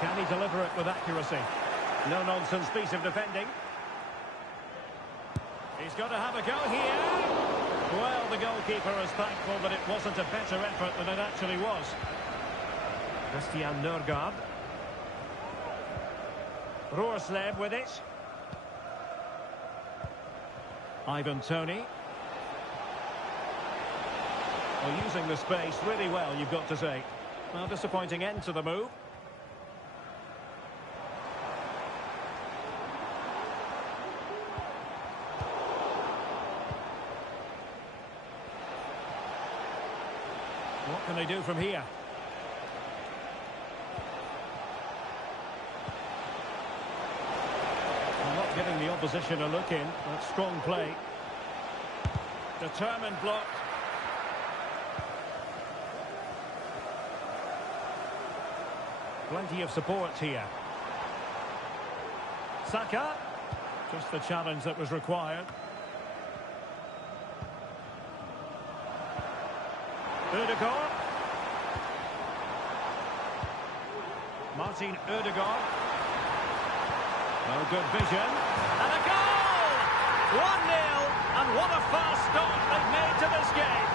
Can he deliver it with accuracy? No-nonsense piece of defending. He's got to have a go here. Well, the goalkeeper is thankful that it wasn't a better effort than it actually was. Christian Nørgaard. Roerslev with it. Ivan Toney. Well, using the space really well, you've got to say. Well, disappointing end to the move. What can they do from here? Well, not giving the opposition a look in. That's strong play. Determined block. Plenty of support here. Saka. Just the challenge that was required. Odegaard. Martin Odegaard. No good vision. And a goal! 1-0. And what a fast start they've made to this game.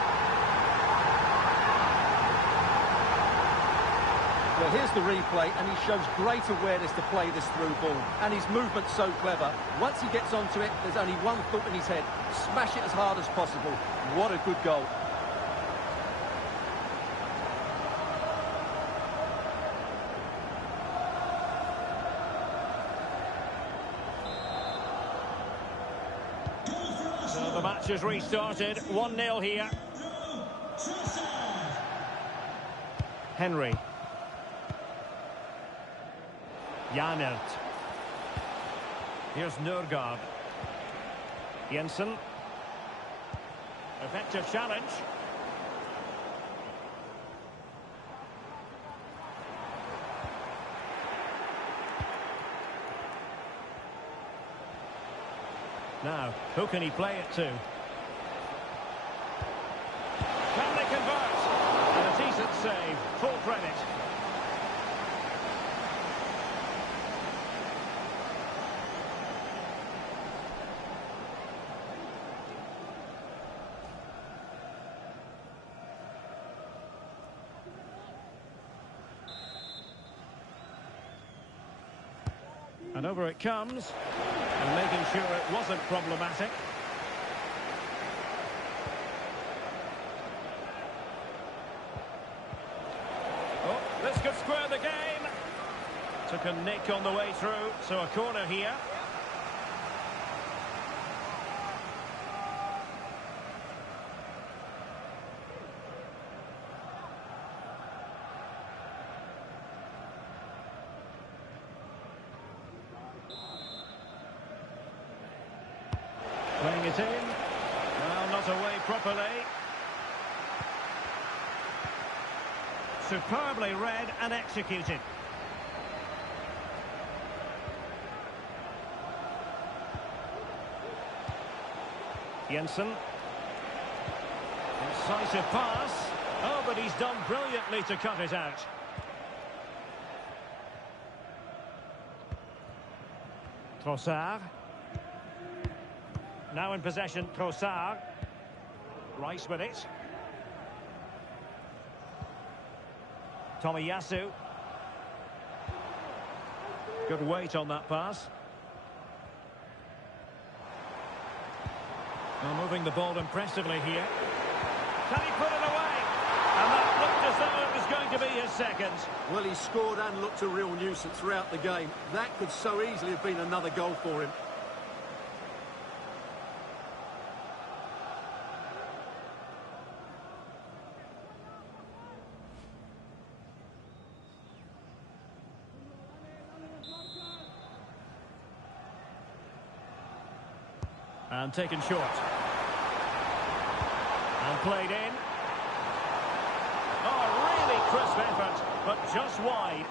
Well, here's the replay, and he shows great awareness to play this through ball. And his movement's so clever. Once he gets onto it, there's only one thought in his head. Smash it as hard as possible. What a good goal. So the match has restarted. 1-0 here. Henry. Janert. Here's Nørgaard. Jensen. Effective challenge. Now, who can he play it to? Can they convert? And a decent save. Full credit. And over it comes, and making sure it wasn't problematic. Oh, this could square the game. Took a nick on the way through, so a corner here. Playing it in. Well, not away properly. Superbly read and executed. Jensen. Incisive pass. Oh, but he's done brilliantly to cut it out. Trossard. Now in possession, Trossard. Rice with it. Tomiyasu. Good weight on that pass. Well, moving the ball impressively here. Can he put it away? And that looked as though it was going to be his second. Well, he scored and looked a real nuisance throughout the game. That could so easily have been another goal for him. And taken short. And played in. Oh, a really crisp effort, but just wide.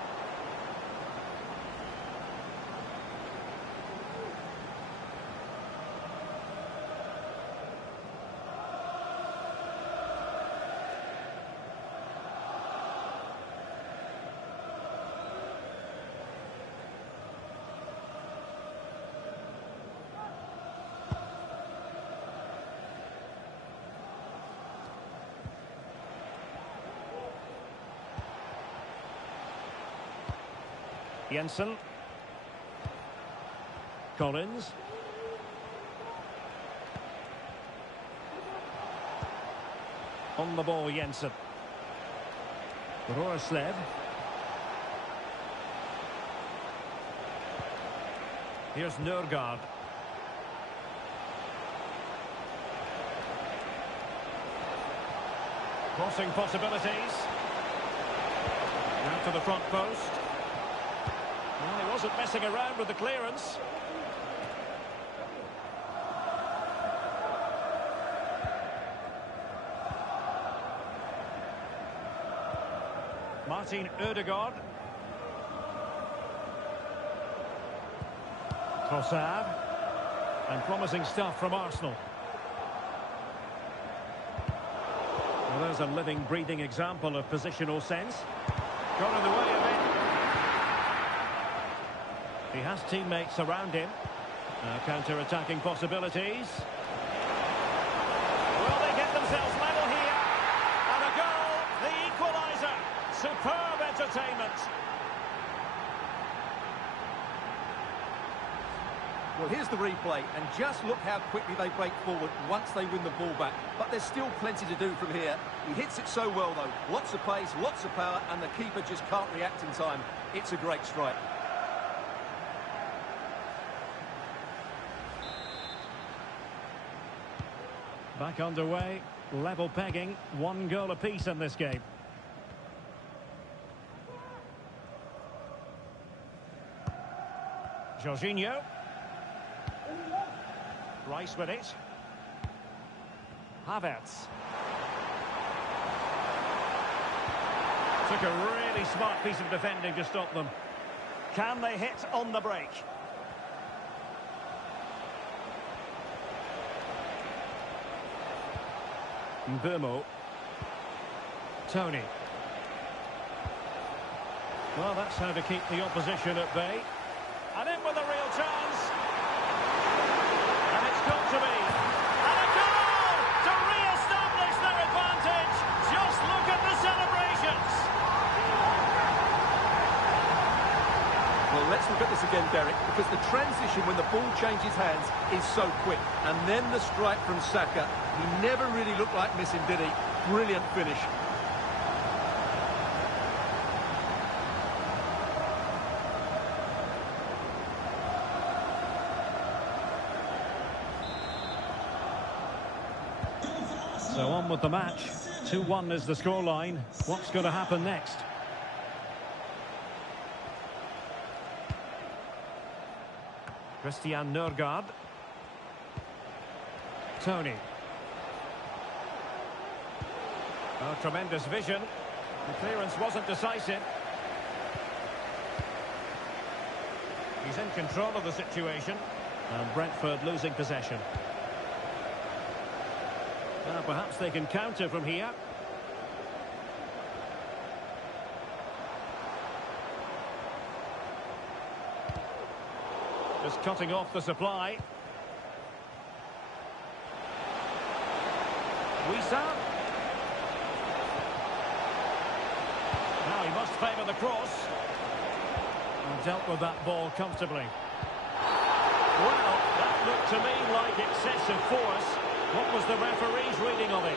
Jensen. Collins. On the ball, Jensen. Roerslev. Here's Nørgaard. Crossing possibilities. Now to the front post. Well, he wasn't messing around with the clearance. Martin Ødegaard. Trossard. And promising stuff from Arsenal. Well, there's a living, breathing example of positional sense. Got in the way of it. He has teammates around him. Counter-attacking possibilities. Will they get themselves level here? And a goal, the equaliser. Superb entertainment. entertainment. Well, here's the replay, and just look how quickly they break forward once they win the ball back. But there's still plenty to do from here. He hits it so well, though. Lots of pace, lots of power, and the keeper just can't react in time. It's a great strike. Back underway, level pegging, 1 goal apiece in this game. Jorginho. Rice with it. Havertz. Took a really smart piece of defending to stop them. Can they hit on the break? Mbeumo. Tony. Well, that's how to keep the opposition at bay. And in with a real chance. And it's got to be. And a goal to re-establish their advantage. Just look at the celebrations. Well, let's look at this again, Derek, because the transition when the ball changes hands is so quick. And then the strike from Saka. He never really looked like missing, did he? Brilliant finish. So on with the match. 2-1 is the scoreline. What's going to happen next? Christian Nørgaard. Tony. Oh, tremendous vision. The clearance wasn't decisive. He's in control of the situation. And Brentford losing possession. Perhaps they can counter from here. Just cutting off the supply. Wissa. Now he must favour the cross. And dealt with that ball comfortably. Well, that looked to me like excessive force. What was the referee's reading of it?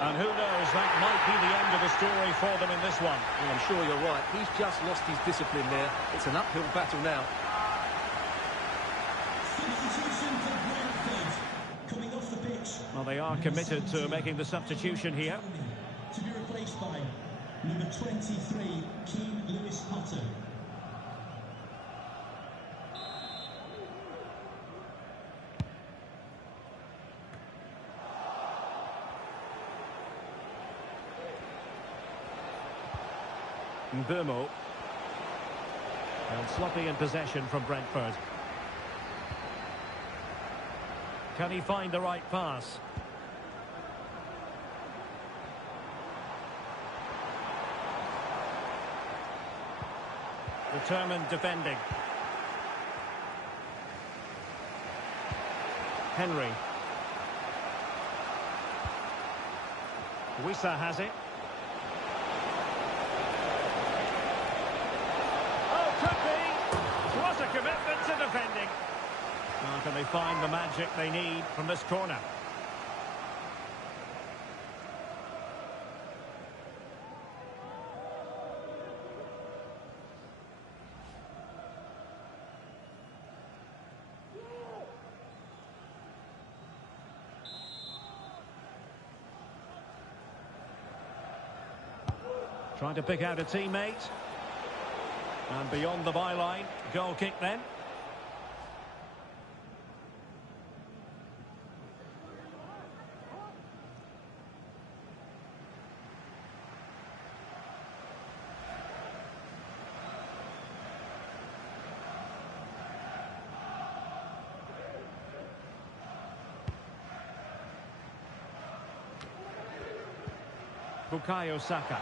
And who knows, that might be the end of the story for them in this one. Well, I'm sure you're right. He's just lost his discipline there. It's an uphill battle now. Substitution for Brentford. Coming off the pitch. Well, they are committed to making the substitution here. To be replaced by number 23, Keane Lewis Potter. Mbeumo. And sloppy in possession from Brentford. Can he find the right pass? Determined defending. Henry. Wissa has it. What a commitment to defending. Now can they find the magic they need from this corner? Trying to pick out a teammate. And beyond the byline, goal kick then. Bukayo Saka.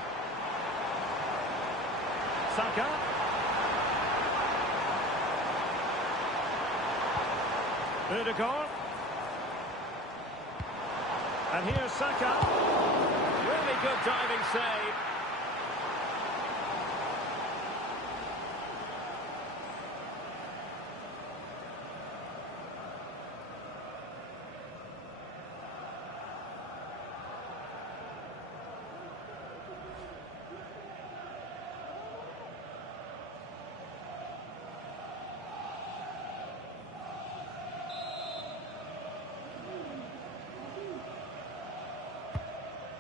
Saka. Ødegaard. And here's Saka. Really good diving save.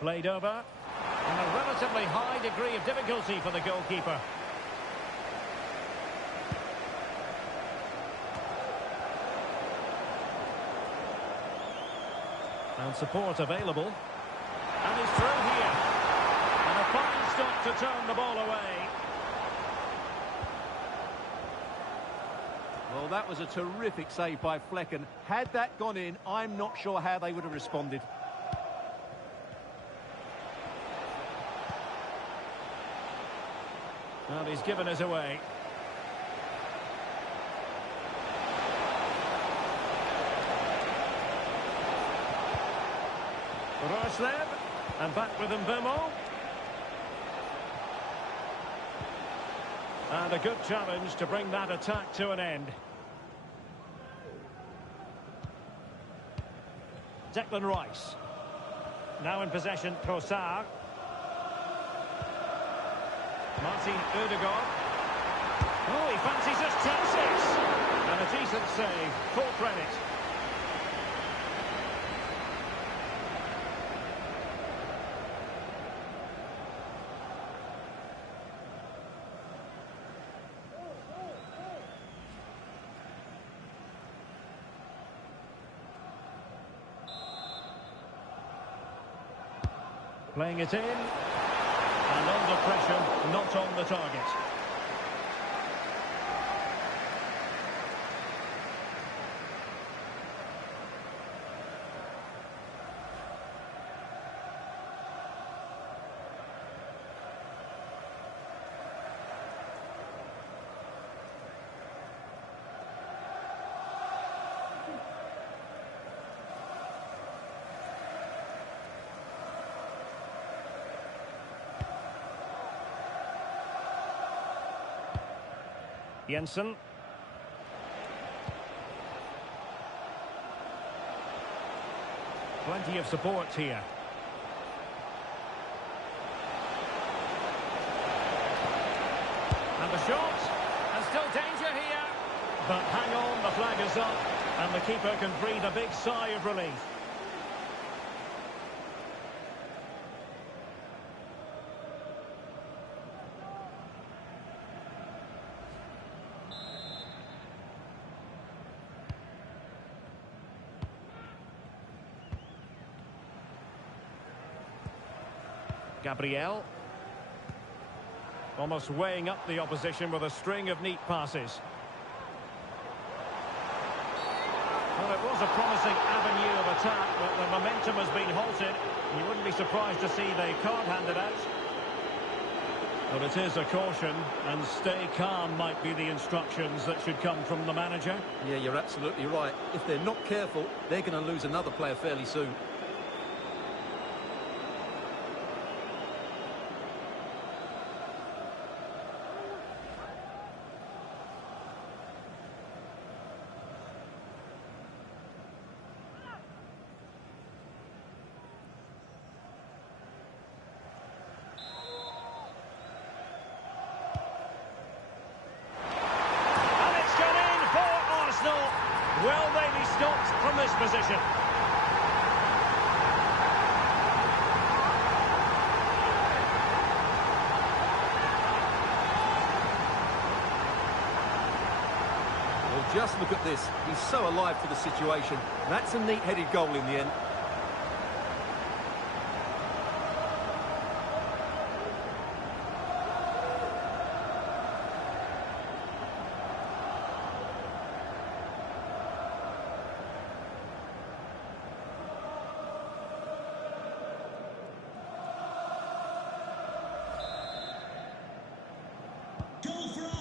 Played over, and a relatively high degree of difficulty for the goalkeeper. And support available. And he's through here. And a fine stop to turn the ball away. Well, that was a terrific save by Flecken. Had that gone in, I'm not sure how they would have responded. And he's given us away. Roslev, and back with Mbemo. And a good challenge to bring that attack to an end. Declan Rice. Now in possession, Trossard. Martin Odegaard. Oh, he fancies his chances. And a decent save, full credit. Playing it in. And under pressure, not on the target. Jensen. Plenty of support here. And the shot. And still danger here. But hang on, the flag is up. And the keeper can breathe a big sigh of relief. Gabriel. Almost weighing up the opposition with a string of neat passes. Well, it was a promising avenue of attack, but the momentum has been halted. You wouldn't be surprised to see they can't hand it out. But it is a caution, and stay calm might be the instructions that should come from the manager. Yeah, you're absolutely right. If they're not careful, they're going to lose another player fairly soon. Will they be stopped from this position? Well, just look at this. He's so alive to the situation. That's a neat-headed goal in the end.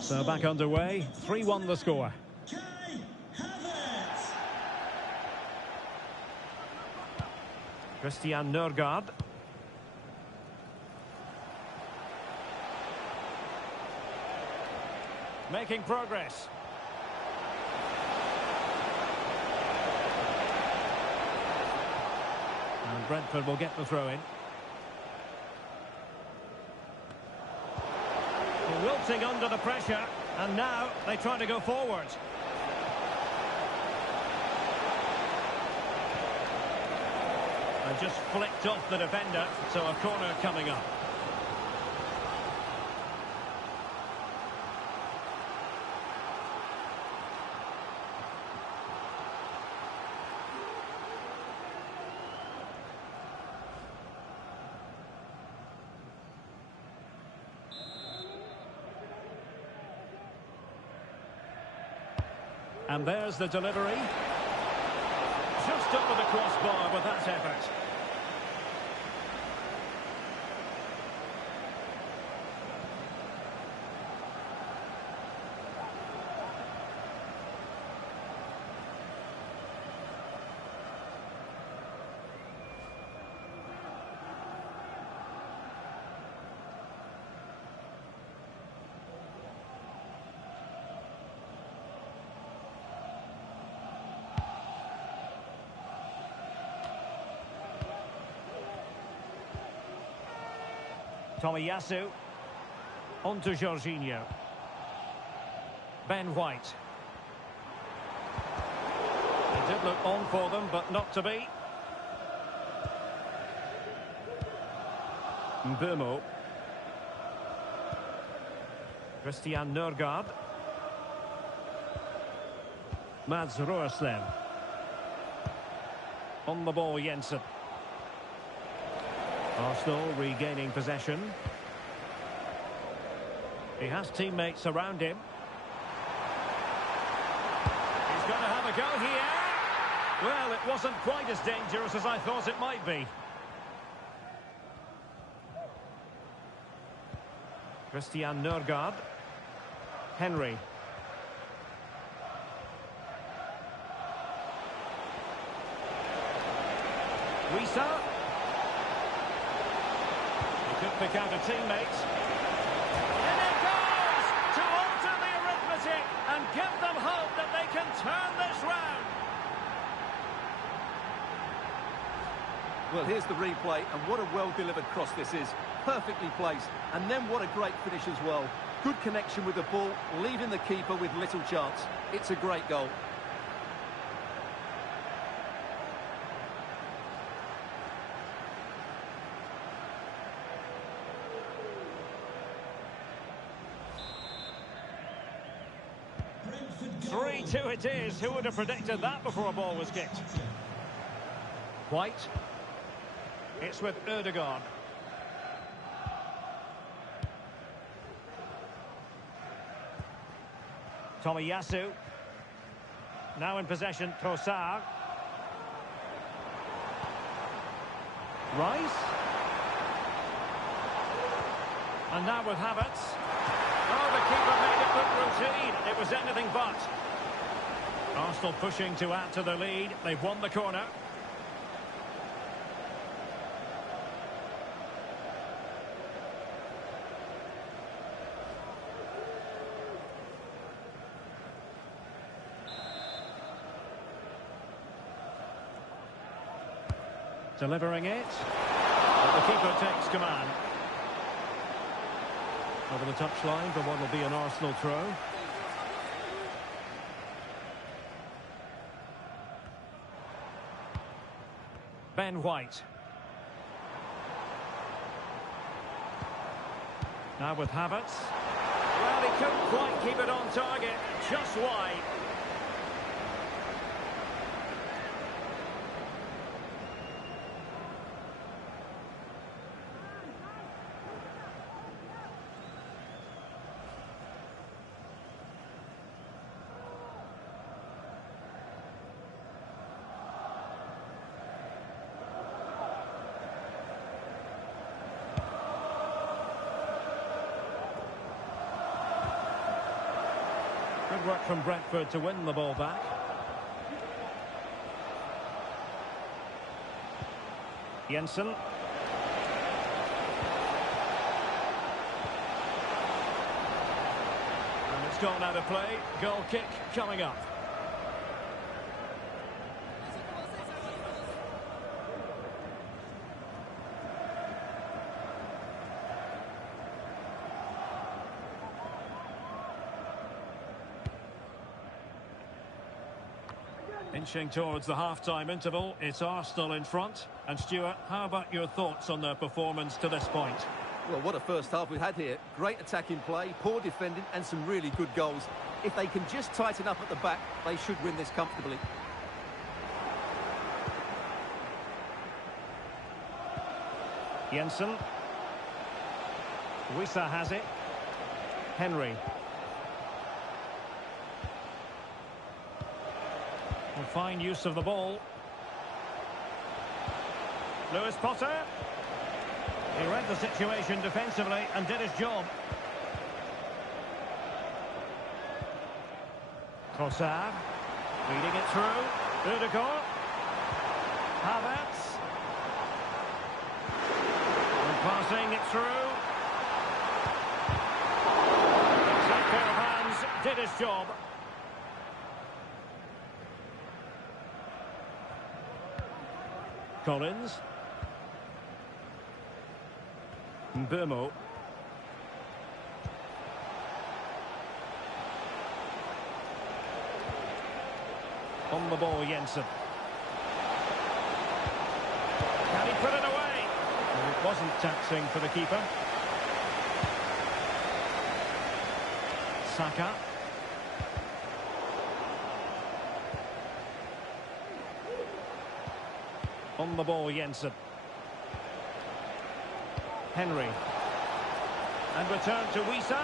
So back underway, 3-1 the score. Christian Nørgaard. Making progress. And Brentford will get the throw in. Wilting under the pressure, and now they try to go forward. And just flicked off the defender, so a corner coming up. And there's the delivery. Just over the crossbar with that effort. Tomiyasu. On to Jorginho. Ben White. It did look on for them, but not to be. Mbeumo. Christian Nørgaard. Mads Roerslev. On the ball, Jensen. Arsenal regaining possession. He has teammates around him. He's going to have a go here. Well, it wasn't quite as dangerous as I thought it might be. Christian Nørgaard. Henry. Wisa. Could pick out a teammate. And it goes to alter the arithmetic and give them hope that they can turn this round. Well, here's the replay, and what a well-delivered cross this is. Perfectly placed, and then what a great finish as well. Good connection with the ball, leaving the keeper with little chance. It's a great goal. Brentford 3-2 it is. Who would have predicted that before a ball was kicked? White. It's with Ødegaard. Tomiyasu. Now in possession, Trossard. Rice. And now with Havertz. Oh, the keeper made it look routine. It was anything but. Arsenal pushing to add to the lead. They've won the corner. Delivering it. But the keeper takes command. Over the touchline for what will be an Arsenal throw. Ben White. Now with Havertz. Well, he couldn't quite keep it on target. Just wide. Good work from Brentford to win the ball back. Jensen. And That's gone out of play. Goal kick coming up. Inching towards the half-time interval, it's Arsenal in front. And Stuart, how about your thoughts on their performance to this point? Well, what a first half we had here. Great attacking play, poor defending and some really good goals. If they can just tighten up at the back, they should win this comfortably. Jensen. Wissa has it. Henry. Well, fine use of the ball. Lewis Potter. He read the situation defensively and did his job. Trossard. Feeding it through. Udegaard. Havertz. And passing it through. Exact pair of hands did his job. Collins. Burmo. On the ball, Jensen. Can he put it away? Well, it wasn't taxing for the keeper. Saka. On the ball, Jensen. Henry. And return to Wissa.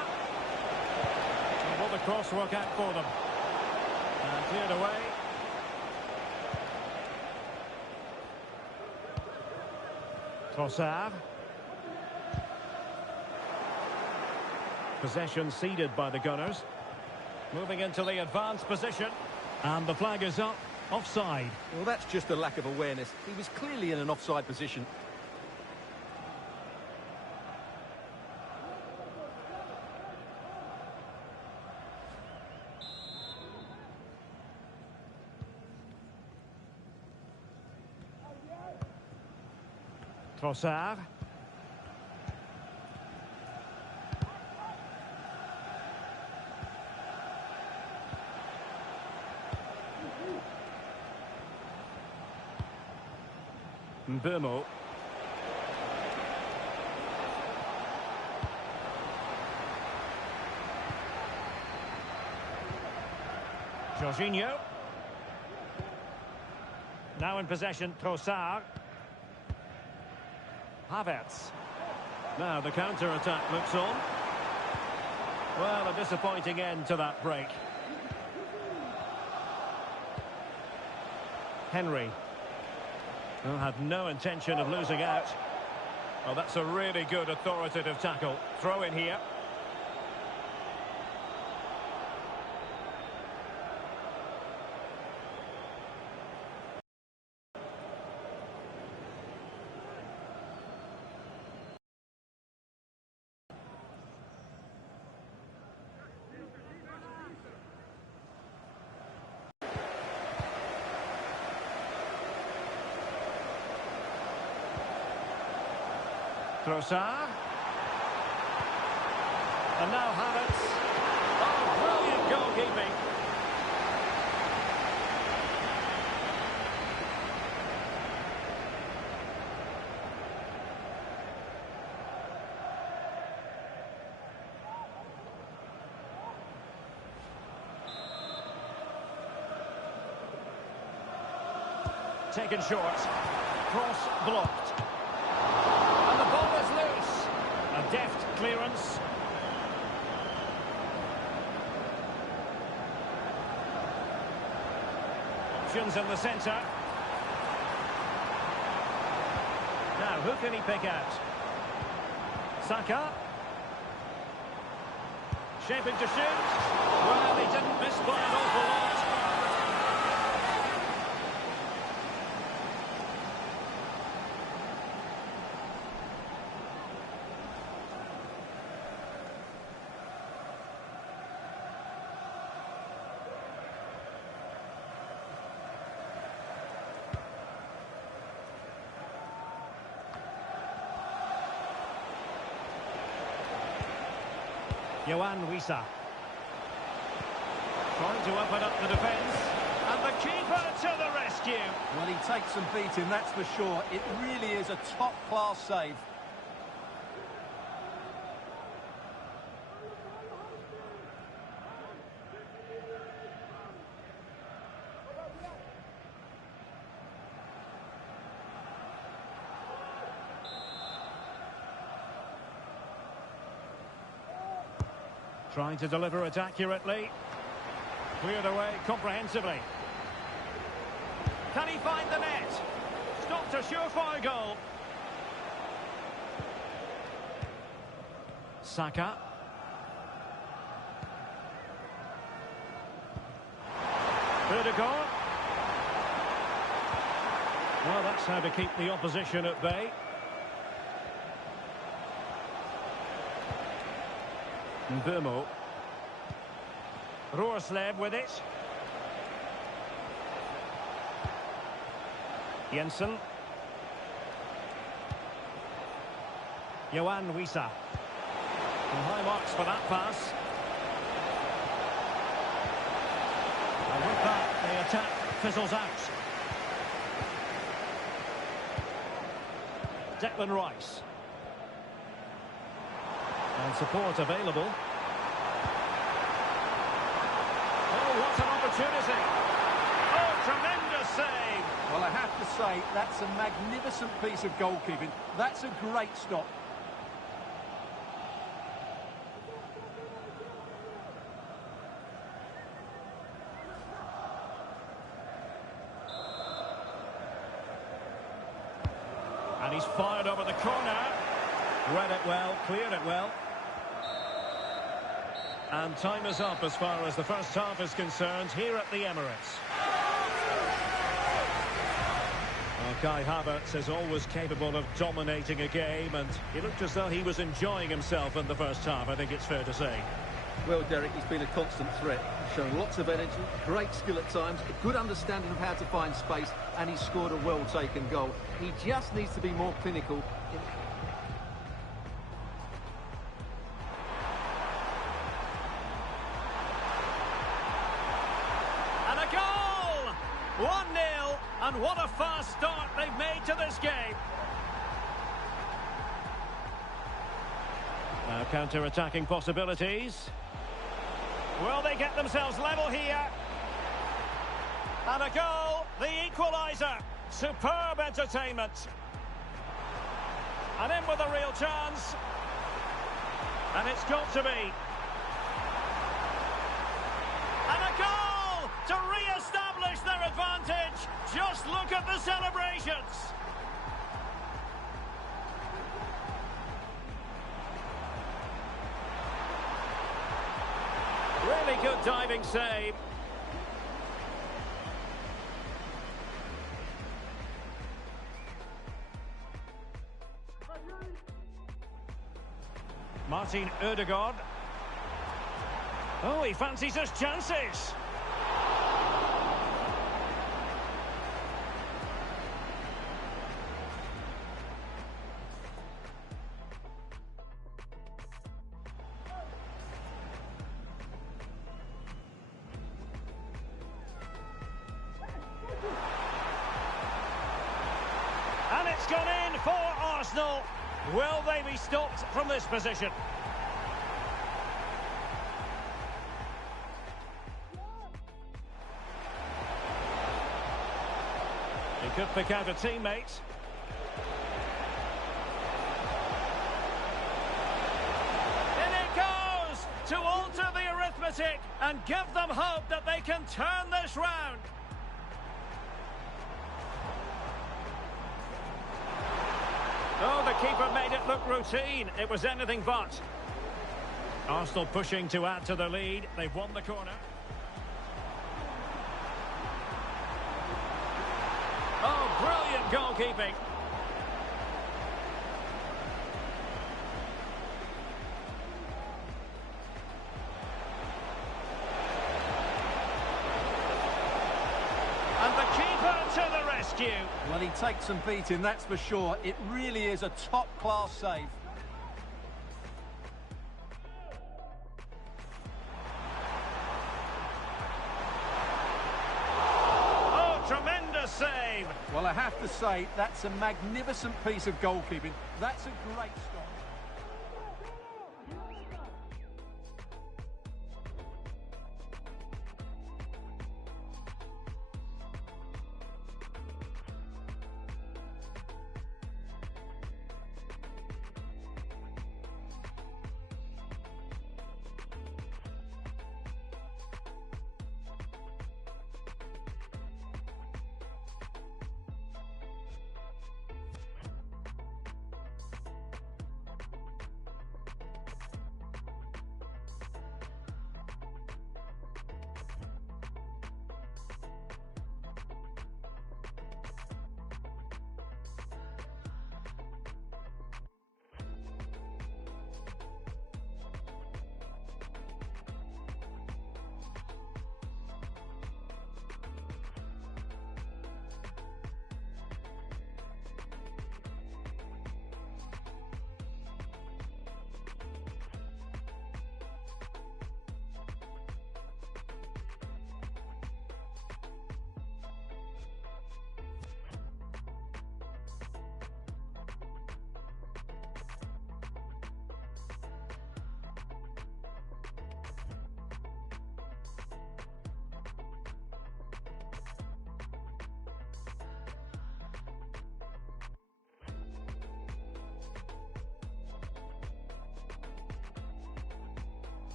And will the cross work out for them? And cleared away. Trossard. Possession ceded by the Gunners. Moving into the advanced position. And the flag is up. Offside. Well, that's just a lack of awareness. He was clearly in an offside position. Trossard. Burmo. Jorginho. Now in possession, Trossard. Havertz. Now the counter-attack looks on. Well, a disappointing end to that break. Henry. Who had no intention of losing out. Oh, that's a really good authoritative tackle. Throw in here. Trossard. And now Havertz. Oh, brilliant goalkeeping. Taken short. Cross blocked. And the ball is loose. A deft clearance. Options in the centre. Now, who can he pick out? Saka. Shaping to shoot. Well, he didn't miss by an awful lot. Yohan Wissa. Trying to open up the defence. And the keeper to the rescue. Well, he takes some beating, that's for sure. It really is a top-class save. Trying to deliver it accurately. Cleared away comprehensively. Can he find the net? Stopped a surefire goal. Saka. Ødegaard. Well, that's how to keep the opposition at bay. Mbeumo. Roorsleb with it. Jensen. Yohan Wissa. And high marks for that pass. And with that, the attack fizzles out. Declan Rice. And support available. Oh, what an opportunity. Oh, tremendous save. Well, I have to say, that's a magnificent piece of goalkeeping. That's a great stop. And he's fired over the corner. Read it well, cleared it well. And time is up as far as the first half is concerned here at the Emirates. Well, Kai Havertz is always capable of dominating a game, and he looked as though he was enjoying himself in the first half, I think it's fair to say. Well, Derek, he's been a constant threat. Shown lots of energy, great skill at times, a good understanding of how to find space, and he's scored a well-taken goal. He just needs to be more clinical. And a goal! 1-0, and what a fast start they've made to this game. Now counter-attacking possibilities. Will they get themselves level here? And a goal, the equaliser. Superb entertainment. And in with a real chance. And it's got to be. And a goal to re-establish their advantage. Just look at the celebrations. Really good diving save. Martin Ødegaard. Oh, he fancies his chances. And it's gone in for Arsenal. Will they be stopped from this position? He could pick out a teammate. In it goes to alter the arithmetic and give them hope that they can turn this round. Oh, the keeper made it look routine. It was anything but. Arsenal pushing to add to the lead. They've won the corner. Oh, brilliant goalkeeping. And the keeper to the rescue. Well, he takes some beating, that's for sure. It really is a top-class save. save. Well, I have to say, that's a magnificent piece of goalkeeping. That's a great stop.